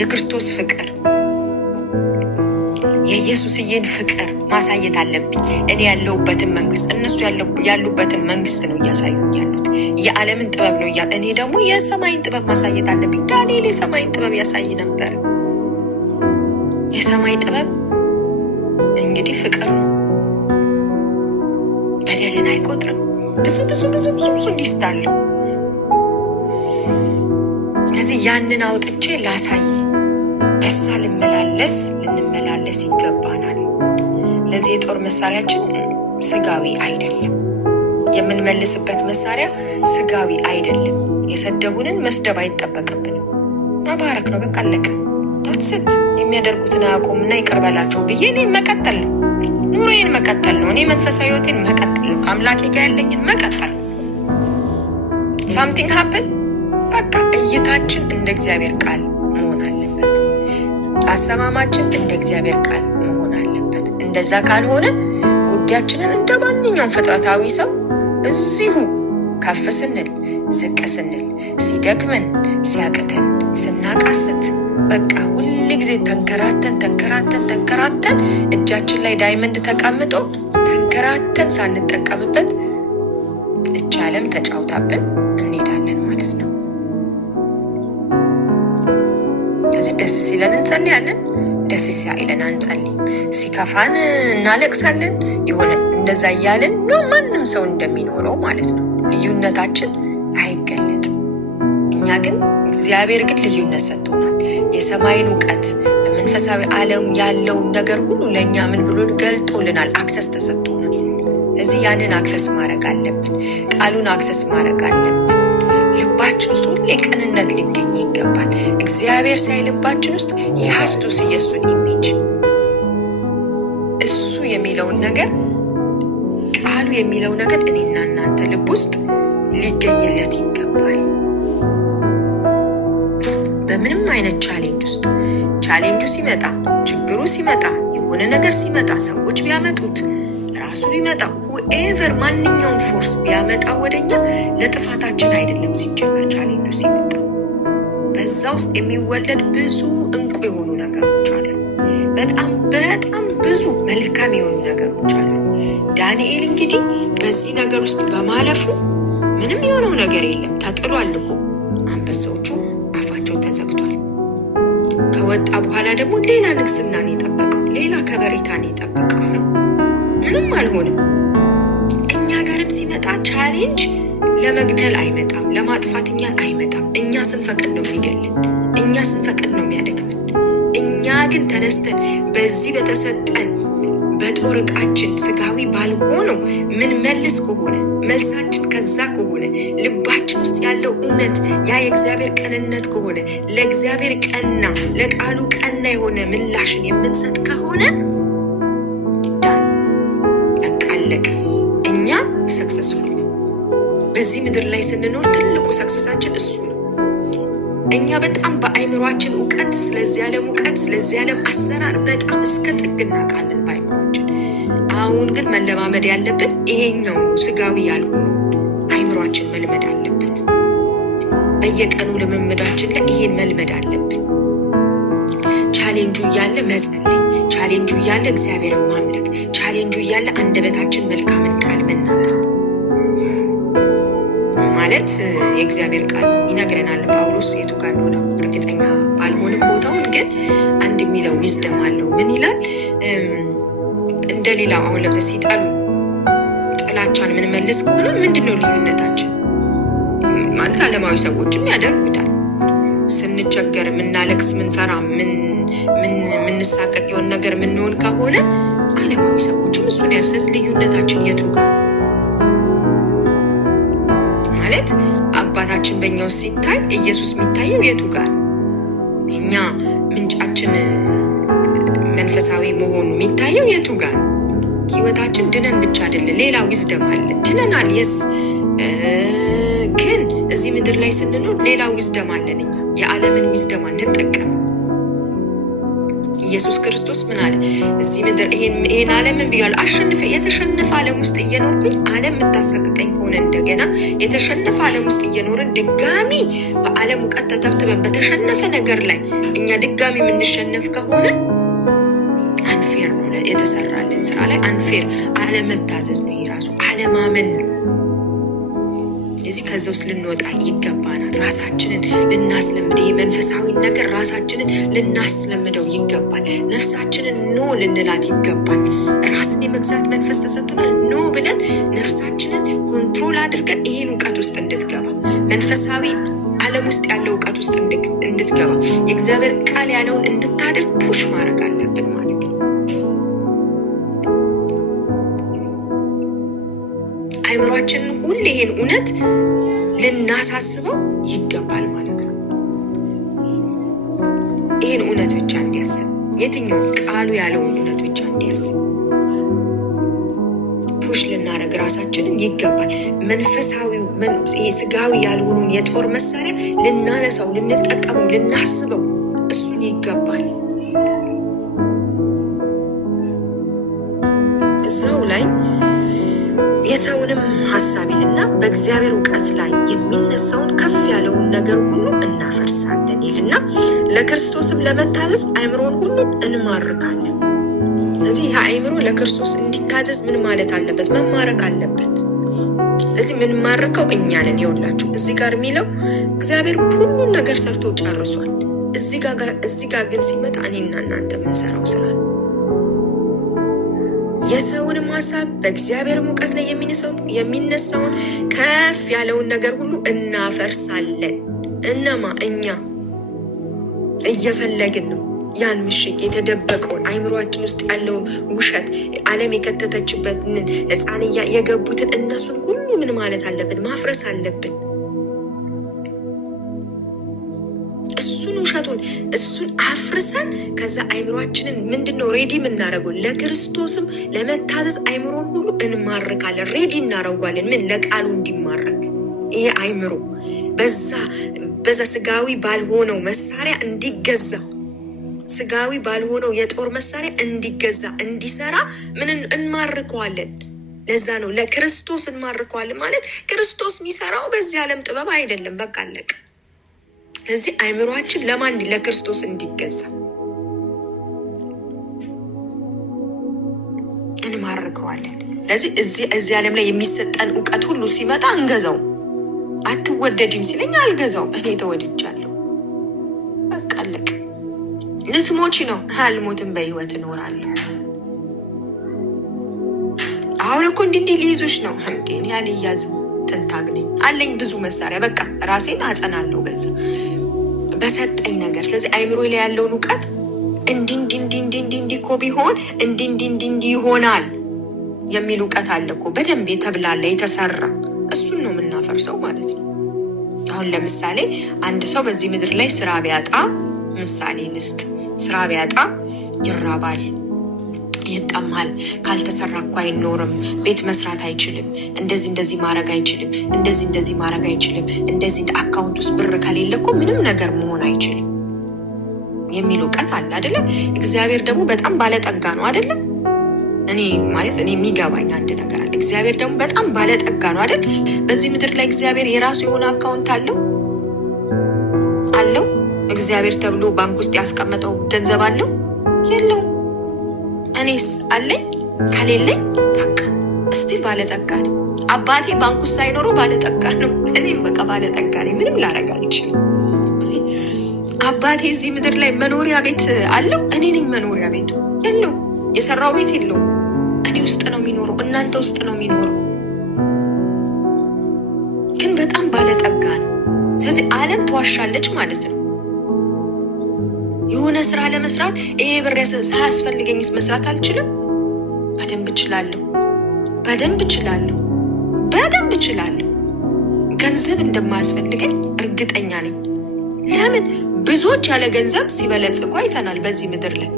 የክርስቶስ ፍቅር፣ የኢየሱስዬን ፍቅር ማሳየት አለብኝ። እኔ ያለሁበትን መንግስት እነሱ ያሉበትን መንግስት ነው እያሳዩኝ ያሉት። የዓለምን ጥበብ ነው እኔ ደግሞ የሰማይን ጥበብ ማሳየት አለብኝ። ዳንኤል የሰማይን ጥበብ ያሳይ ነበር። የሰማይ ጥበብ እንግዲህ ፍቅር ነው። በደልን አይቆጥርም። ብዙ ሊስት አለው። ስለዚህ ያንን አውጥቼ ላሳይ፣ በሳ ልንመላለስ ይገባናል። ለዚህ የጦር መሳሪያችን ስጋዊ አይደለም። የምንመልስበት መሳሪያ ስጋዊ አይደለም። የሰደቡንን መስደብ አይጠበቅብንም። መባረክ ነው፣ በቃ አለቀ። ታትሰት የሚያደርጉትን አያቆምና ይቅር በላቸው ብዬ እኔ መቀጠል ኑሮዬን መቀጠል ነው። እኔ መንፈሳዊ ህይወቴን መቀጠል ነው። ከአምላኬ ጋር ያለኝን መቀጠል ነው። something happen በቃ እይታችን እንደ እግዚአብሔር ቃል መሆን አለበት። አሰማማችን እንደ እግዚአብሔር ቃል መሆን አለበት። እንደዛ ካልሆነ ውጊያችንን እንደ ማንኛውም ፍጥረታዊ ሰው እዚሁ ከፍ ስንል ዝቅ ስንል ሲደክመን ሲያቅተን ስናቃስት በቃ ሁሉ ጊዜ ተንከራተን እጃችን ላይ ዳይመንድ ተቀምጦ ተንከራተን ሳንጠቀምበት እቺ ዓለም ተጫውታብን እንሄዳለን ማለት ነው። እዚህ ደስ ሲለን እንጸልያለን፣ ደስ ሲያይለን አንጸልይ፣ ሲከፋን እናለቅሳለን። ይሆነ እንደዛ ያለን ነው ማንንም ሰው እንደሚኖረው ማለት ነው። ልዩነታችን አይገለጥም። እኛ ግን እግዚአብሔር ግን ልዩነት ሰጥቶናል። የሰማይን ዕውቀት በመንፈሳዊ ዓለም ያለው ነገር ሁሉ ለኛ ምን ብሎ ገልጦልናል፣ አክሰስ ተሰጥቶናል። ስለዚህ ያንን አክሰስ ማድረግ አለብን። ቃሉን አክሰስ ማድረግ አለብን። ልባችን ውስጥ ሁሌ ቅንነት ሊገኝ ይገባል። እግዚአብሔር ሳይልባችን ውስጥ የሐስቱስ ኢየሱስን ኢሜጅ እሱ የሚለውን ነገር ቃሉ የሚለው ነገር እኔና እናንተ ልብ ውስጥ ሊገኝለት ይገባል። በምንም አይነት ቻሌንጁ ሲመጣ ችግሩ ሲመጣ የሆነ ነገር ሲመጣ ሰዎች ቢያመጡት ራሱ ቢመጣ whoever ማንኛውም ፎርስ ቢያመጣ ወደኛ ለጥፋታችን አይደለም። ሲጀመር ቻሌንጁ ሲመጣ በዛ ውስጥ የሚወለድ ብዙ እንቁ የሆኑ ነገሮች አሉ። በጣም ብዙ መልካም የሆኑ ነገሮች አሉ። ዳንኤል እንግዲህ በዚህ ነገር ውስጥ በማለፉ ምንም የሆነው ነገር የለም። ተጥሏል እኮ አንበሳዎቹ አፋቸው ተዘግቷል። ከወጣ በኋላ ደግሞ ሌላ ንግስናን ይጠበቀው፣ ሌላ ከበሬታን ይጠበቀው። ምንም አልሆነም። እኛ ጋርም ሲመጣ ቻሌንጅ ለመግደል አይመጣም፣ ለማጥፋት እኛን አይመጣም። እኛ ስንፈቅድ ነው የሚገልን፣ እኛ ስንፈቅድ ነው የሚያደክመን። እኛ ግን ተነስተን በዚህ በተሰጠን በጦር ዕቃችን ስጋዊ ባልሆነው ምን መልስ ከሆነ መልሳችን ከዛ ከሆነ ልባችን ውስጥ ያለው እውነት ያ የእግዚአብሔር ቀንነት ከሆነ ለእግዚአብሔር ቀና ለቃሉ ቀና የሆነ ምላሽን የምንሰጥ ከሆነ አለቀ። እኛ ሰክሰስፉል በዚህ ምድር ላይ ስንኖር ትልቁ ሰክሰሳችን እሱ ነው። እኛ በጣም በአይምሮአችን ዕውቀት ስለዚህ ዓለም ዕውቀት ስለዚህ ዓለም አሰራር በጣም እስከ ጥግ እናውቃለን በአይምሮአችን። አሁን ግን መለማመድ ያለብን ይሄኛው ነው። ስጋዊ ያልሆነው አይምሮአችን መልመድ አለበት። በየቀኑ ልምምዳችን ላይ ይሄን መልመድ አለብን። ቻሌንጁ ያለ መጸለይ፣ ቻሌንጁ ያለ እግዚአብሔርን ማምለክ፣ ቻሌንጁ ያለ አንደበታችን መልካምን ቃል መናገር ማለት የእግዚአብሔር ቃል ይነግረናል። ጳውሎስ የቱ ጋር እንደሆነ እርግጠኛ ባልሆንም ቦታውን ግን አንድ የሚለው ዊዝደም አለው። ምን ይላል? እንደሌላው አሁን ለምሳሌ ሲጠሉ ጥላቻን ምን መልስ ከሆነ ምንድነው ልዩነታችን? ማለት ዓለማዊ ሰዎችም ያደርጉታል። ስንቸገር ምናለቅስ ምንፈራ ምንሳቀቅ የሆነ ነገር ምንሆን ከሆነ ዓለማዊ ሰዎችም እሱን ያርሰስ ልዩነታችን የቱ ጋር ማለት አባታችን በእኛው ሲታይ ኢየሱስ የሚታየው የቱ ጋር? እኛ ምንጫችን መንፈሳዊ መሆኑ የሚታየው የቱ ጋር? ህይወታችን ድነን ብቻ አይደለም፣ ሌላ ዊዝደም አለ። ድነናል የስ ግን እዚህ ምድር ላይ ስንኖር ሌላ ዊዝደም አለን። እኛ የዓለምን ዊዝደም አንጠቀም። ኢየሱስ ክርስቶስ ምን አለ? እዚህ ምድር ይሄን ዓለምን ቢያል አሸንፈ የተሸነፈ ዓለም ውስጥ እየኖርኩኝ ዓለም የምታሰቅቀኝ ከሆነ እንደገና የተሸነፈ ዓለም ውስጥ እየኖርን ድጋሚ በዓለም ዕውቀት ተተብትበን በተሸነፈ ነገር ላይ እኛ ድጋሚ የምንሸነፍ ከሆነ አንፌር ነው። የተሰራልን ስራ ላይ አንፌር አለመታዘዝ ነው። ይራሱ አለማመን ነው። ስለዚህ ከዚህ ውስጥ ልንወጣ ይገባናል። ራሳችንን ልናስለምድ የመንፈሳዊ ነገር ራሳችንን ልናስለምደው ይገባል። ነፍሳችንን ኖ ልንላት ይገባል። ራስን የመግዛት መንፈስ ተሰጥቶናል። ኖ ብለን ነፍሳችንን ኮንትሮል አድርገን ይሄን ዕውቀት ውስጥ እንድትገባ መንፈሳዊ ዓለም ውስጥ ያለው ዕውቀት ውስጥ እንድትገባ የእግዚአብሔር ቃል ያለውን እንድታደርግ ፑሽ ማድረግ አለብን ማለት ነው። አይምሮአችንን ሁሉ ይሄን እውነት ልናሳስበው ይገባል ማለት ነው። ይሄን እውነት ብቻ እንዲያስብ የትኛው ቃሉ ያለውን እውነት ብቻ እንዲያስብ ራሳችንን ይገባል። መንፈሳዊው ስጋዊ ያልሆነውን የጦር መሳሪያ ልናነሳው፣ ልንጠቀመው፣ ልናስበው እሱን ይገባል። እዛው ላይ የሰውንም ሐሳብ ይልና በእግዚአብሔር ዕውቀት ላይ የሚነሳውን ከፍ ያለውን ነገር ሁሉ እናፈርሳለን ይልና ለክርስቶስም ለመታዘዝ አእምሮን ሁሉ እንማርካለን። ስለዚህ አእምሮ ለክርስቶስ እንዲታዘዝ ምን ማለት አለበት? መማረክ አለበት። ስለዚህ ምን ማርከው እኛ ነን። ይኸውላችሁ እዚህ ጋር የሚለው እግዚአብሔር ሁሉን ነገር ሰርቶ ጨርሷል። እዚህ ጋር ግን ሲመጣ እኔና እናንተ የምንሰራው ስራ ነው። የሰውንም ሐሳብ በእግዚአብሔር ዕውቀት ላይ የሚነሳውን ከፍ ያለውን ነገር ሁሉ እናፈርሳለን። እኛ እየፈለግን ነው ያን ምሽግ የተደበቀውን አይምሮአችን ውስጥ ያለውን ውሸት ዓለም የከተተችበትን ሕፃን የገቡትን እነሱን ሁሉ ምን ማለት አለብን? ማፍረስ አለብን። እሱን አፍርሰን ከዛ አይምሮአችንን ምንድነው ሬዲ የምናደርገው? ለክርስቶስም ለመታዘዝ አይምሮን ሁሉ እንማርካለን። ሬዲ እናደርጓለን። ምን? ለቃሉ እንዲማረክ። ይሄ አይምሮ በዛ ስጋዊ ባልሆነው መሳሪያ እንዲገዛ፣ ስጋዊ ባልሆነው የጦር መሳሪያ እንዲገዛ እንዲሰራ ምን እንማርከዋለን? ለዛ ነው ለክርስቶስ እንማርከዋለን ማለት ክርስቶስ የሚሰራው በዚህ ዓለም ጥበብ አይደለም። በቃ አለቀ። ስለዚህ አይምሮአችን ለማን? ለክርስቶስ እንዲገዛ እንማርከዋለን። ስለዚህ እዚህ ዓለም ላይ የሚሰጠን ዕውቀት ሁሉ ሲመጣ እንገዛው። አትወደጂም ሲለኝ አልገዛውም። እኔ ተወድጃለሁ። በቃ አለቀ። ልትሞቺ ነው? አልሞትም፣ በህይወት እኖራለሁ። አሁን እኮ እንዲህ ሊይዙሽ ነው እንዴ? እኔ አልያዝም። ትንታግ ነኝ አለኝ ብዙ መሳሪያ። በቃ ራሴን አጸናለሁ በሰጠኝ ነገር። ስለዚህ አይምሮ ላይ ያለውን ዕውቀት እንዲህ እኮ ቢሆን እንዲህ ይሆናል የሚል ዕውቀት አለ እኮ በደንብ የተብላለ የተሰራ። እሱን ነው የምናፈርሰው ማለት ነው። አሁን ለምሳሌ አንድ ሰው በዚህ ምድር ላይ ስራ ቢያጣ፣ ምሳሌ ልስጥ፣ ስራ ቢያጣ ይራባል፣ ይጠማል። ካልተሰራ እኮ አይኖርም። ቤት መስራት አይችልም። እንደዚህ ማድረግ አይችልም። እንደዚህ ማድረግ አይችልም። እንደዚህ አካውንት ውስጥ ብር ከሌለ እኮ ምንም ነገር መሆን አይችልም የሚል ዕውቀት አለ አይደለ? እግዚአብሔር ደግሞ በጣም ባለጠጋ ነው አይደለ? እኔ የሚገባኝ አንድ ነገር አለ። እግዚአብሔር ደግሞ በጣም ባለጠጋ ነው አይደል? በዚህ ምድር ላይ እግዚአብሔር የራሱ የሆነ አካውንት አለው። እግዚአብሔር ተብሎ ባንክ ውስጥ ያስቀመጠው ገንዘብ አለው የለው? እኔስ አለኝ? ከሌለኝ በቃ እስቲ ባለጠጋ ነኝ። አባቴ ባንክ ውስጥ ሳይኖረው ባለጠጋ ነው። እኔም በቃ ባለጠጋ ነኝ። ምንም ላረግ አልችልም። አባቴ እዚህ ምድር ላይ መኖሪያ ቤት አለው። እኔ ነኝ መኖሪያ ቤቱ። የለው፣ የሰራው ቤት የለው። እኔ ውስጥ ነው የሚኖረው፣ እናንተ ውስጥ ነው የሚኖረው። ግን በጣም ባለጠጋ ነው። ስለዚህ ዓለም ትዋሻለች ማለት ነው። የሆነ ስራ ለመስራት ይሄ ብር ሳያስፈልገኝስ መስራት አልችልም? በደንብ እችላለሁ። ገንዘብ እንደማያስፈልገኝ እርግጠኛ ነኝ። ለምን? ብዙዎች ያለ ገንዘብ ሲበለጽጉ አይተናል። በዚህ ምድር ላይ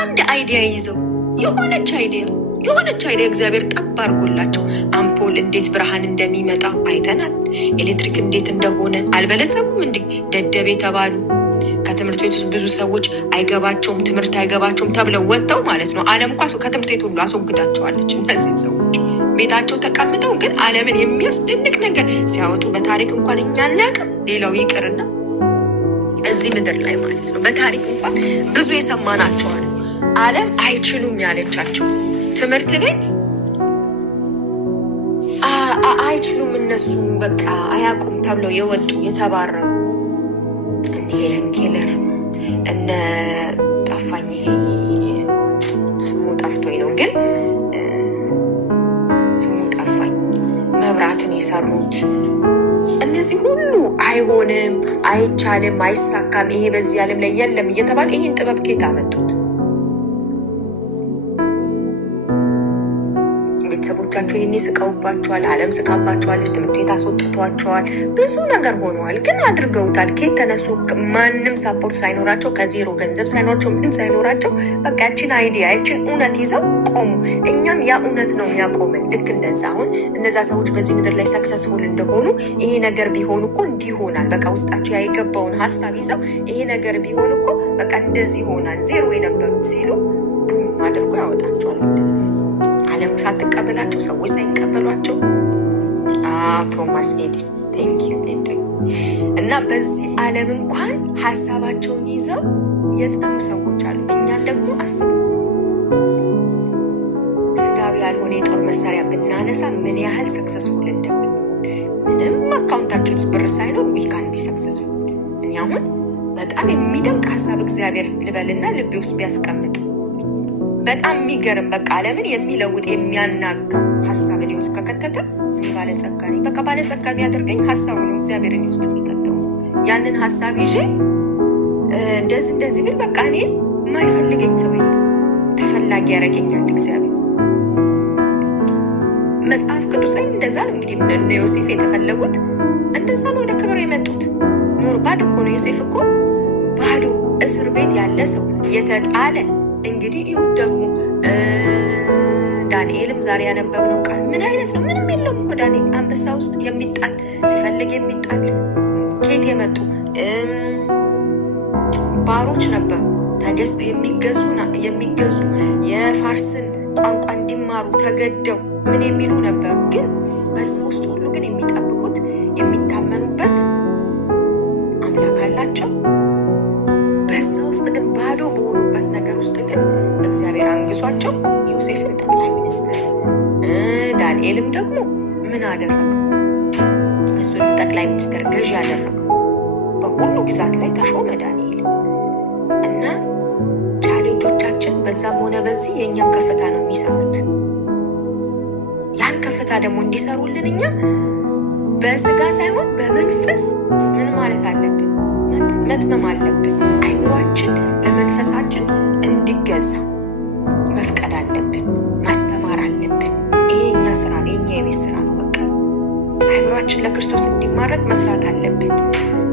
አንድ አይዲያ ይዘው የሆነች አይዲያ እግዚአብሔር ጠብ አድርጎላቸው አምፖል እንዴት ብርሃን እንደሚመጣ አይተናል። ኤሌክትሪክ እንዴት እንደሆነ አልበለጸጉም እንዴ? ደደብ የተባሉ ከትምህርት ቤት ውስጥ ብዙ ሰዎች ትምህርት አይገባቸውም ተብለው ወጥተው ማለት ነው። ዓለም እንኳን ከትምህርት ቤት ሁሉ አስወግዳቸዋለች። እነዚህ ሰዎች ቤታቸው ተቀምጠው ግን ዓለምን የሚያስደንቅ ነገር ሲያወጡ በታሪክ እንኳን እኛ እናውቅም። ሌላው ይቅርና እዚህ ምድር ላይ ማለት ነው በታሪክ እንኳን ብዙ የሰማናቸው አሉ። ዓለም አይችሉም ያለቻቸው ትምህርት ቤት አይችሉም እነሱ በቃ አያውቁም ተብለው የወጡ የተባረሩ ሄለን ኬለር እነ ጠፋኝ፣ ስሙ ጠፍቶኝ ነው ግን ስሙ ጠፋኝ፣ መብራትን የሰሩት እነዚህ ሁሉ አይሆንም፣ አይቻልም፣ አይሳካም፣ ይሄ በዚህ ዓለም ላይ የለም እየተባለ ይሄን ጥበብ ከየት አመጡት? ቤተሰቦች ቤተሰቦቻቸው ይሄኔ ስቀውባቸዋል፣ ዓለም ስቃባቸዋል፣ ትምህርት ቤት አስወጥቷቸዋል፣ ብዙ ነገር ሆነዋል። ግን አድርገውታል። ከየት ተነሱ? ማንም ሳፖርት ሳይኖራቸው፣ ከዜሮ ገንዘብ ሳይኖራቸው፣ ምንም ሳይኖራቸው በቃ ያችን አይዲያ ያችን እውነት ይዘው ቆሙ። እኛም ያ እውነት ነው የሚያቆመን። ልክ እንደዛ አሁን እነዛ ሰዎች በዚህ ምድር ላይ ሰክሰስፉል እንደሆኑ ይሄ ነገር ቢሆን እኮ እንዲህ ይሆናል፣ በቃ ውስጣቸው ያይገባውን ሐሳብ ይዘው ይሄ ነገር ቢሆን እኮ በቃ እንደዚህ ይሆናል፣ ዜሮ የነበሩት ሲሉ ቡም አድርጎ ያወጣቸዋል ማለት ነው። ዓለም ሳትቀበላቸው፣ ሰዎች ሳይቀበሏቸው ቶማስ ኤዲሰን ቴንክ ዩ እና በዚህ ዓለም እንኳን ሐሳባቸውን ይዘው የጸኑ ሰዎች አሉ። እኛን ደግሞ አስቡ፣ ስጋዊ ያልሆነ የጦር መሳሪያ ብናነሳ ምን ያህል ሰክሰስፉል እንደምንሆን፣ ምንም አካውንታችን ውስጥ ብር ሳይኖር we can be successful። እኔ አሁን በጣም የሚደንቅ ሐሳብ እግዚአብሔር ልበልና ልቤ ውስጥ ቢያስቀምጥ በጣም የሚገርም በቃ ዓለምን የሚለውጥ የሚያናጋ ሐሳብ እኔ ውስጥ ከከተተ እኔ ባለጸጋ ነኝ። በቃ ባለጸጋ የሚያደርገኝ ሐሳቡ ነው እግዚአብሔር እኔ ውስጥ የሚከተው። ያንን ሐሳብ ይዤ እንደዚህ ብል በቃ እኔ የማይፈልገኝ ሰው የለም፣ ተፈላጊ ያደርገኛል እግዚአብሔር። መጽሐፍ ቅዱስ ላይ እንደዛ ነው እንግዲህ እነ ዮሴፍ የተፈለጉት እንደዛ ነው ወደ ክብር የመጡት። ኖር ባዶ እኮ ነው ዮሴፍ እኮ ባዶ እስር ቤት ያለ ሰው የተጣለ እንግዲህ ይሁን ደግሞ ዳንኤልም ዛሬ ያነበብነው ቃል ምን አይነት ነው? ምንም የለውም እኮ ዳንኤል አንበሳ ውስጥ የሚጣል ሲፈልግ የሚጣል ከየት የመጡ ባሮች ነበሩ፣ ተገዝተው የሚገዙ የፋርስን ቋንቋ እንዲማሩ ተገደው ምን የሚሉ ነበሩ። ግን በዛ ውስጥ ሁሉ ግን የሚጠብቁት የሚታመኑበት አምላክ አላቸው። በዛ ውስጥ ግን ባዶ በሆኑበት ነገር ውስጥ ግን እግዚአብሔር አንግሷቸው ዮሴፍን ጠቅላይ ሚኒስትር፣ ዳንኤልም ደግሞ ምን አደረገው? እሱንም ጠቅላይ ሚኒስትር ገዢ ያደረገው። በሁሉ ግዛት ላይ ተሾመ ዳንኤል። እና ቻሌንጆቻችን በዛም ሆነ በዚህ የኛም ከፍታ ነው የሚሰሩት። ያን ከፍታ ደግሞ እንዲሰሩልን እኛ በስጋ ሳይሆን በመንፈስ ምን ማለት አለብን? መትመም አለብን። አይምሮአችን ለመንፈሳችን እንዲገዛ መፍቀድ አለብን፣ ማስተማር አለብን። ይሄ የኛ ስራ ነው፣ የኛ የቤት ስራ ነው። በቃ አይምሮአችን ለክርስቶስ እንዲማረክ መስራት አለብን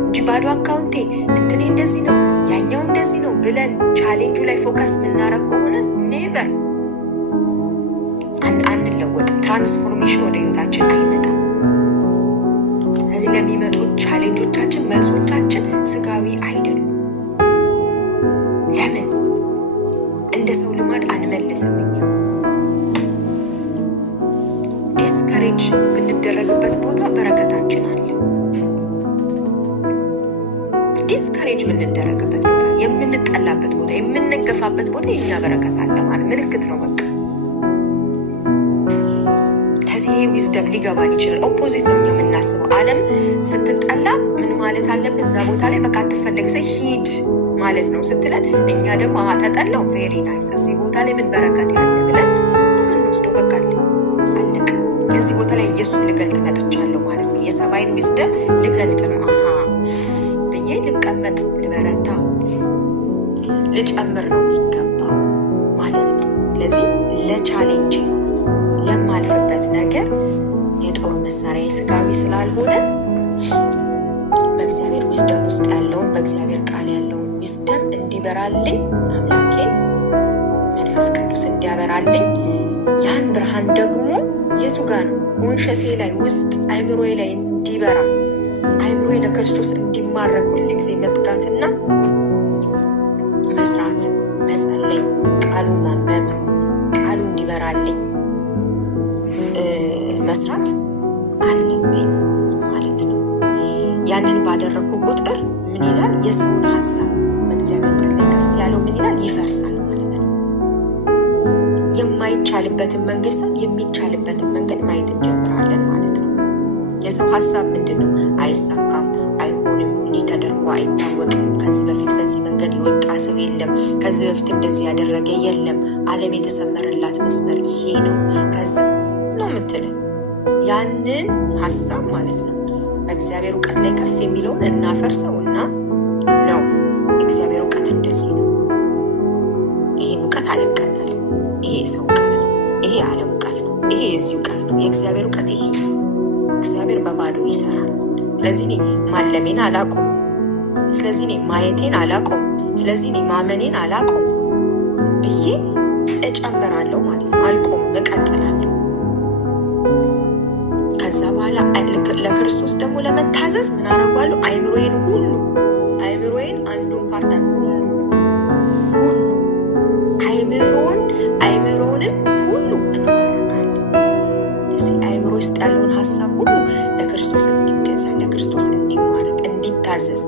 እንጂ ባዶ አካውንቴ እንትኔ እንደዚህ ነው ያኛው እንደዚህ ነው ብለን ቻሌንጁ ላይ ፎከስ የምናረግ ከሆነ ኔቨር አንለወጥም። ትራንስፎርሜሽን ወደ ህይወታችን አይመጣም። ስለዚህ ለሚመጡ ቻሌንጆቻችን መልሶቻችን ስጋዊ አይደሉም። ለምን እንደ ሰው ልማድ አንመልስም? እኛ ዲስከሬጅ የምንደረግበት ቦታ በረከታችን አለ። ዲስከሬጅ የምንደረግበት ቦታ፣ የምንጠላበት ቦታ፣ የምንገፋበት ቦታ የኛ በረከት አለ ማለት ምልክት ነው። በቃ ከዚህ ዊዝደም ሊገባን ይችላል። ኦፖዚት ነው እኛ የምናስበው። ዓለም ስትጠላ ምን ማለት አለበት? እዛ ቦታ ላይ በቃ አትፈለግ ሰው ሂድ ማለት ነው ስትለን፣ እኛ ደግሞ ተጠላው ቬሪ ናይስ እዚህ ቦታ ላይ ምን በረከት ያለ ብለን ምን ወስደው በቃ አለቀ። እዚህ ቦታ ላይ ኢየሱስን ልገልጥ መጥቻለሁ ማለት ነው። የሰማይን ዊዝደም ልገልጥ ነው ብዬ ልቀመጥ፣ ልበረታ፣ ልጨምር ነው የሚገባው ማለት ነው። ለዚህ ለቻሌንጅ ለማልፍበት ነገር የጦር መሳሪያ ስጋዊ ስላልሆነ በእግዚአብሔር ዊዝደም ውስጥ ያለውን በእግዚአብሔር ቃል ያለውን ዊዝደም እንዲበራልኝ አምላኬ መንፈስ ቅዱስ እንዲያበራልኝ፣ ያን ብርሃን ደግሞ የቱ ጋር ነው? ኮንሸሴ ላይ ውስጥ አይምሮዬ ላይ እንዲበራ፣ አይምሮዬ ለክርስቶስ እንዲማረክ ሁሉ ጊዜ መትጋትና መስራት፣ መጸለይ፣ ቃሉን ማንበብ፣ ቃሉ እንዲበራልኝ መስራት አለብኝ ማለት ነው። ያንን ባደረኩ ቁጥር ምን ይላል? የሰውን ሐሳብ በእግዚአብሔር ቃል ላይ ከፍ ያለው ምን ይላል? ይፈርሳል ማለት ነው። የማይቻልበትን መንገድ ሳይሆን የሚቻልበትን መንገድ ማየት እንጀምራለን ማለት ነው። የሰው ሐሳብ ምንድነው? አይሳካም፣ አይሆንም፣ እኔ ተደርጎ አይታወቅም፣ ከዚህ በፊት በዚህ መንገድ የወጣ ሰው የለም፣ ከዚህ በፊት እንደዚህ ያደረገ የለም፣ ዓለም የተሰመረላት መስመር ይሄ ነው፣ ከዚህ ነው የምትለው ያንን ሐሳብ ማለት ነው። በእግዚአብሔር ዕውቀት ላይ ከፍ የሚለውን እናፈርሰውና ነው እግዚአብሔር ዕውቀት እንደዚህ ነው፣ ይሄን ዕውቀት አልቀበልም፣ ይሄ ሰው ዕውቀት ነው፣ ይሄ ዓለም ዕውቀት ነው፣ ይሄ የዚህ ዕውቀት ነው የእግዚአብሔር ዕውቀት ይሄ እግዚአብሔር በባዶ ይሰራል ስለዚህ እኔ ማለሜን አላቆም ስለዚህ እኔ ማየቴን አላቆም ስለዚህ እኔ ማመኔን አላቆም ብዬ እጨምራለሁ ማለት ነው አልቆም እቀጥላለሁ ከዛ በኋላ ለክርስቶስ ደግሞ ለመታዘዝ ምን አደርጋለሁ አይምሮዬን አንዱን ፓርት ሁሉ አይምሮንም ሁሉ እንማርካለን እዚህ አይምሮ ውስጥ ያለውን ሐሳብ ሁሉ ለክርስቶስ እንዲገዛ ለክርስቶስ እንዲማርክ እንዲታዘዝ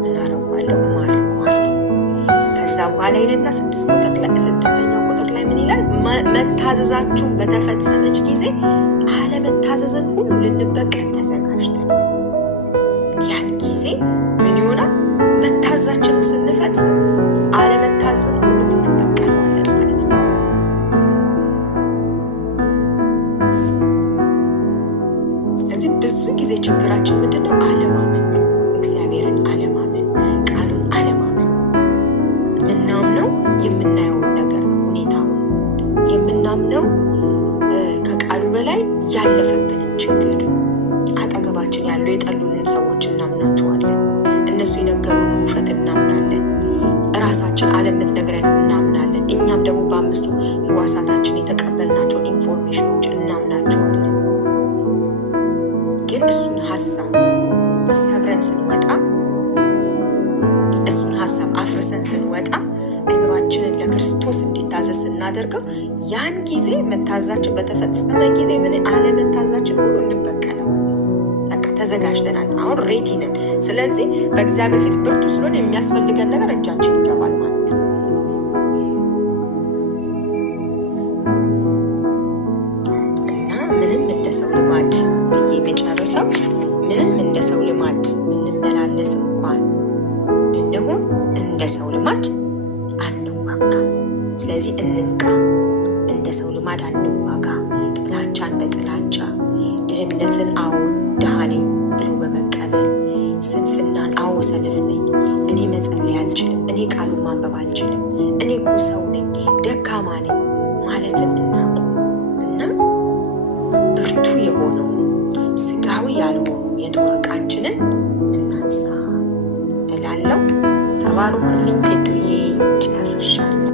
ምን አደርጋለሁ እማርካለሁ ከዛ በኋላ ይለና ስድስተኛው ቁጥር ላይ ምን ይላል መታዘዛችሁን በተፈጸመች ጊዜ አለመታዘዝን ሁሉ ልንበቀል ተዘጋጅተን ያን ጊዜ ምን ይሆናል መታዘዛችንን ስንፈጽም አለመታዘዝን ሁሉ እንበቀለዋለን ማለት ነው እዚህ ብዙ ጊዜ ችግራችን ምንድነው አለማመን እግዚአብሔርን አለማመን ቃሉን አለማመን ምናምነው የምናየው ነገር ነው ሁኔታውን የምናምነው ከቃሉ በላይ ያለፈብንን ችግር አጠገባችን ያሉ የጠሉንን ሰዎች እናምናቸዋለን እነሱ የነገሩን ውሸት እናምናለን ራሳችን ዓለምት ነገርን እናምናለን እኛም ደግሞ በአምስቱ ህዋሳታችን የተቀበልናቸው ኢንፎርሜሽኖች እናምናቸዋለን ግን እሱን ሐሳብ ሰብረን ስንወጣ እሱን ሐሳብ አፍርሰን ስንወጣ አይምሮአችንን ለክርስቶስ እንዲታዘዝ እናደርገው ያን ጊዜ መታዘዛችን በተፈጸመ ጊዜ ምን አለመታዘዛችን ሁሉ እንበቀለዋለን በቃ ተዘጋጅተናል አሁን ሬዲ ነን ስለዚህ በእግዚአብሔር ፊት ብርቱ ስለሆነ የሚያስፈልገን ነገር እጃችን ይገባል ማለት ነው እና ምንም እንደሰው ልማድ በየመጨረሻው ምንም እንደሰው ልማድ ምንመላለስ እንኳን ብንሆን እንደሰው ልማድ አንዋጋ ስለዚህ እንንቃ እንደሰው ልማድ አንዋጋ ጥላቻን በጥላቻ ድህነትን አዎ ደሃነኝ ብሎ በመቀበል ስንፍናን አዎ ሰነፍ ነኝ እኔ መጸለይ አልችልም እኔ ቃሉን ማንበብ አልችልም እኔ እኮ ሰው ነኝ ደካማ ነኝ ማለትን እናቁም እና ብርቱ የሆነውን ስጋዊ ያልሆነውን የጦር ዕቃችንን እናንሳ እላለሁ ተባረኩልኝ ቴዱዬ ጨርሻለሁ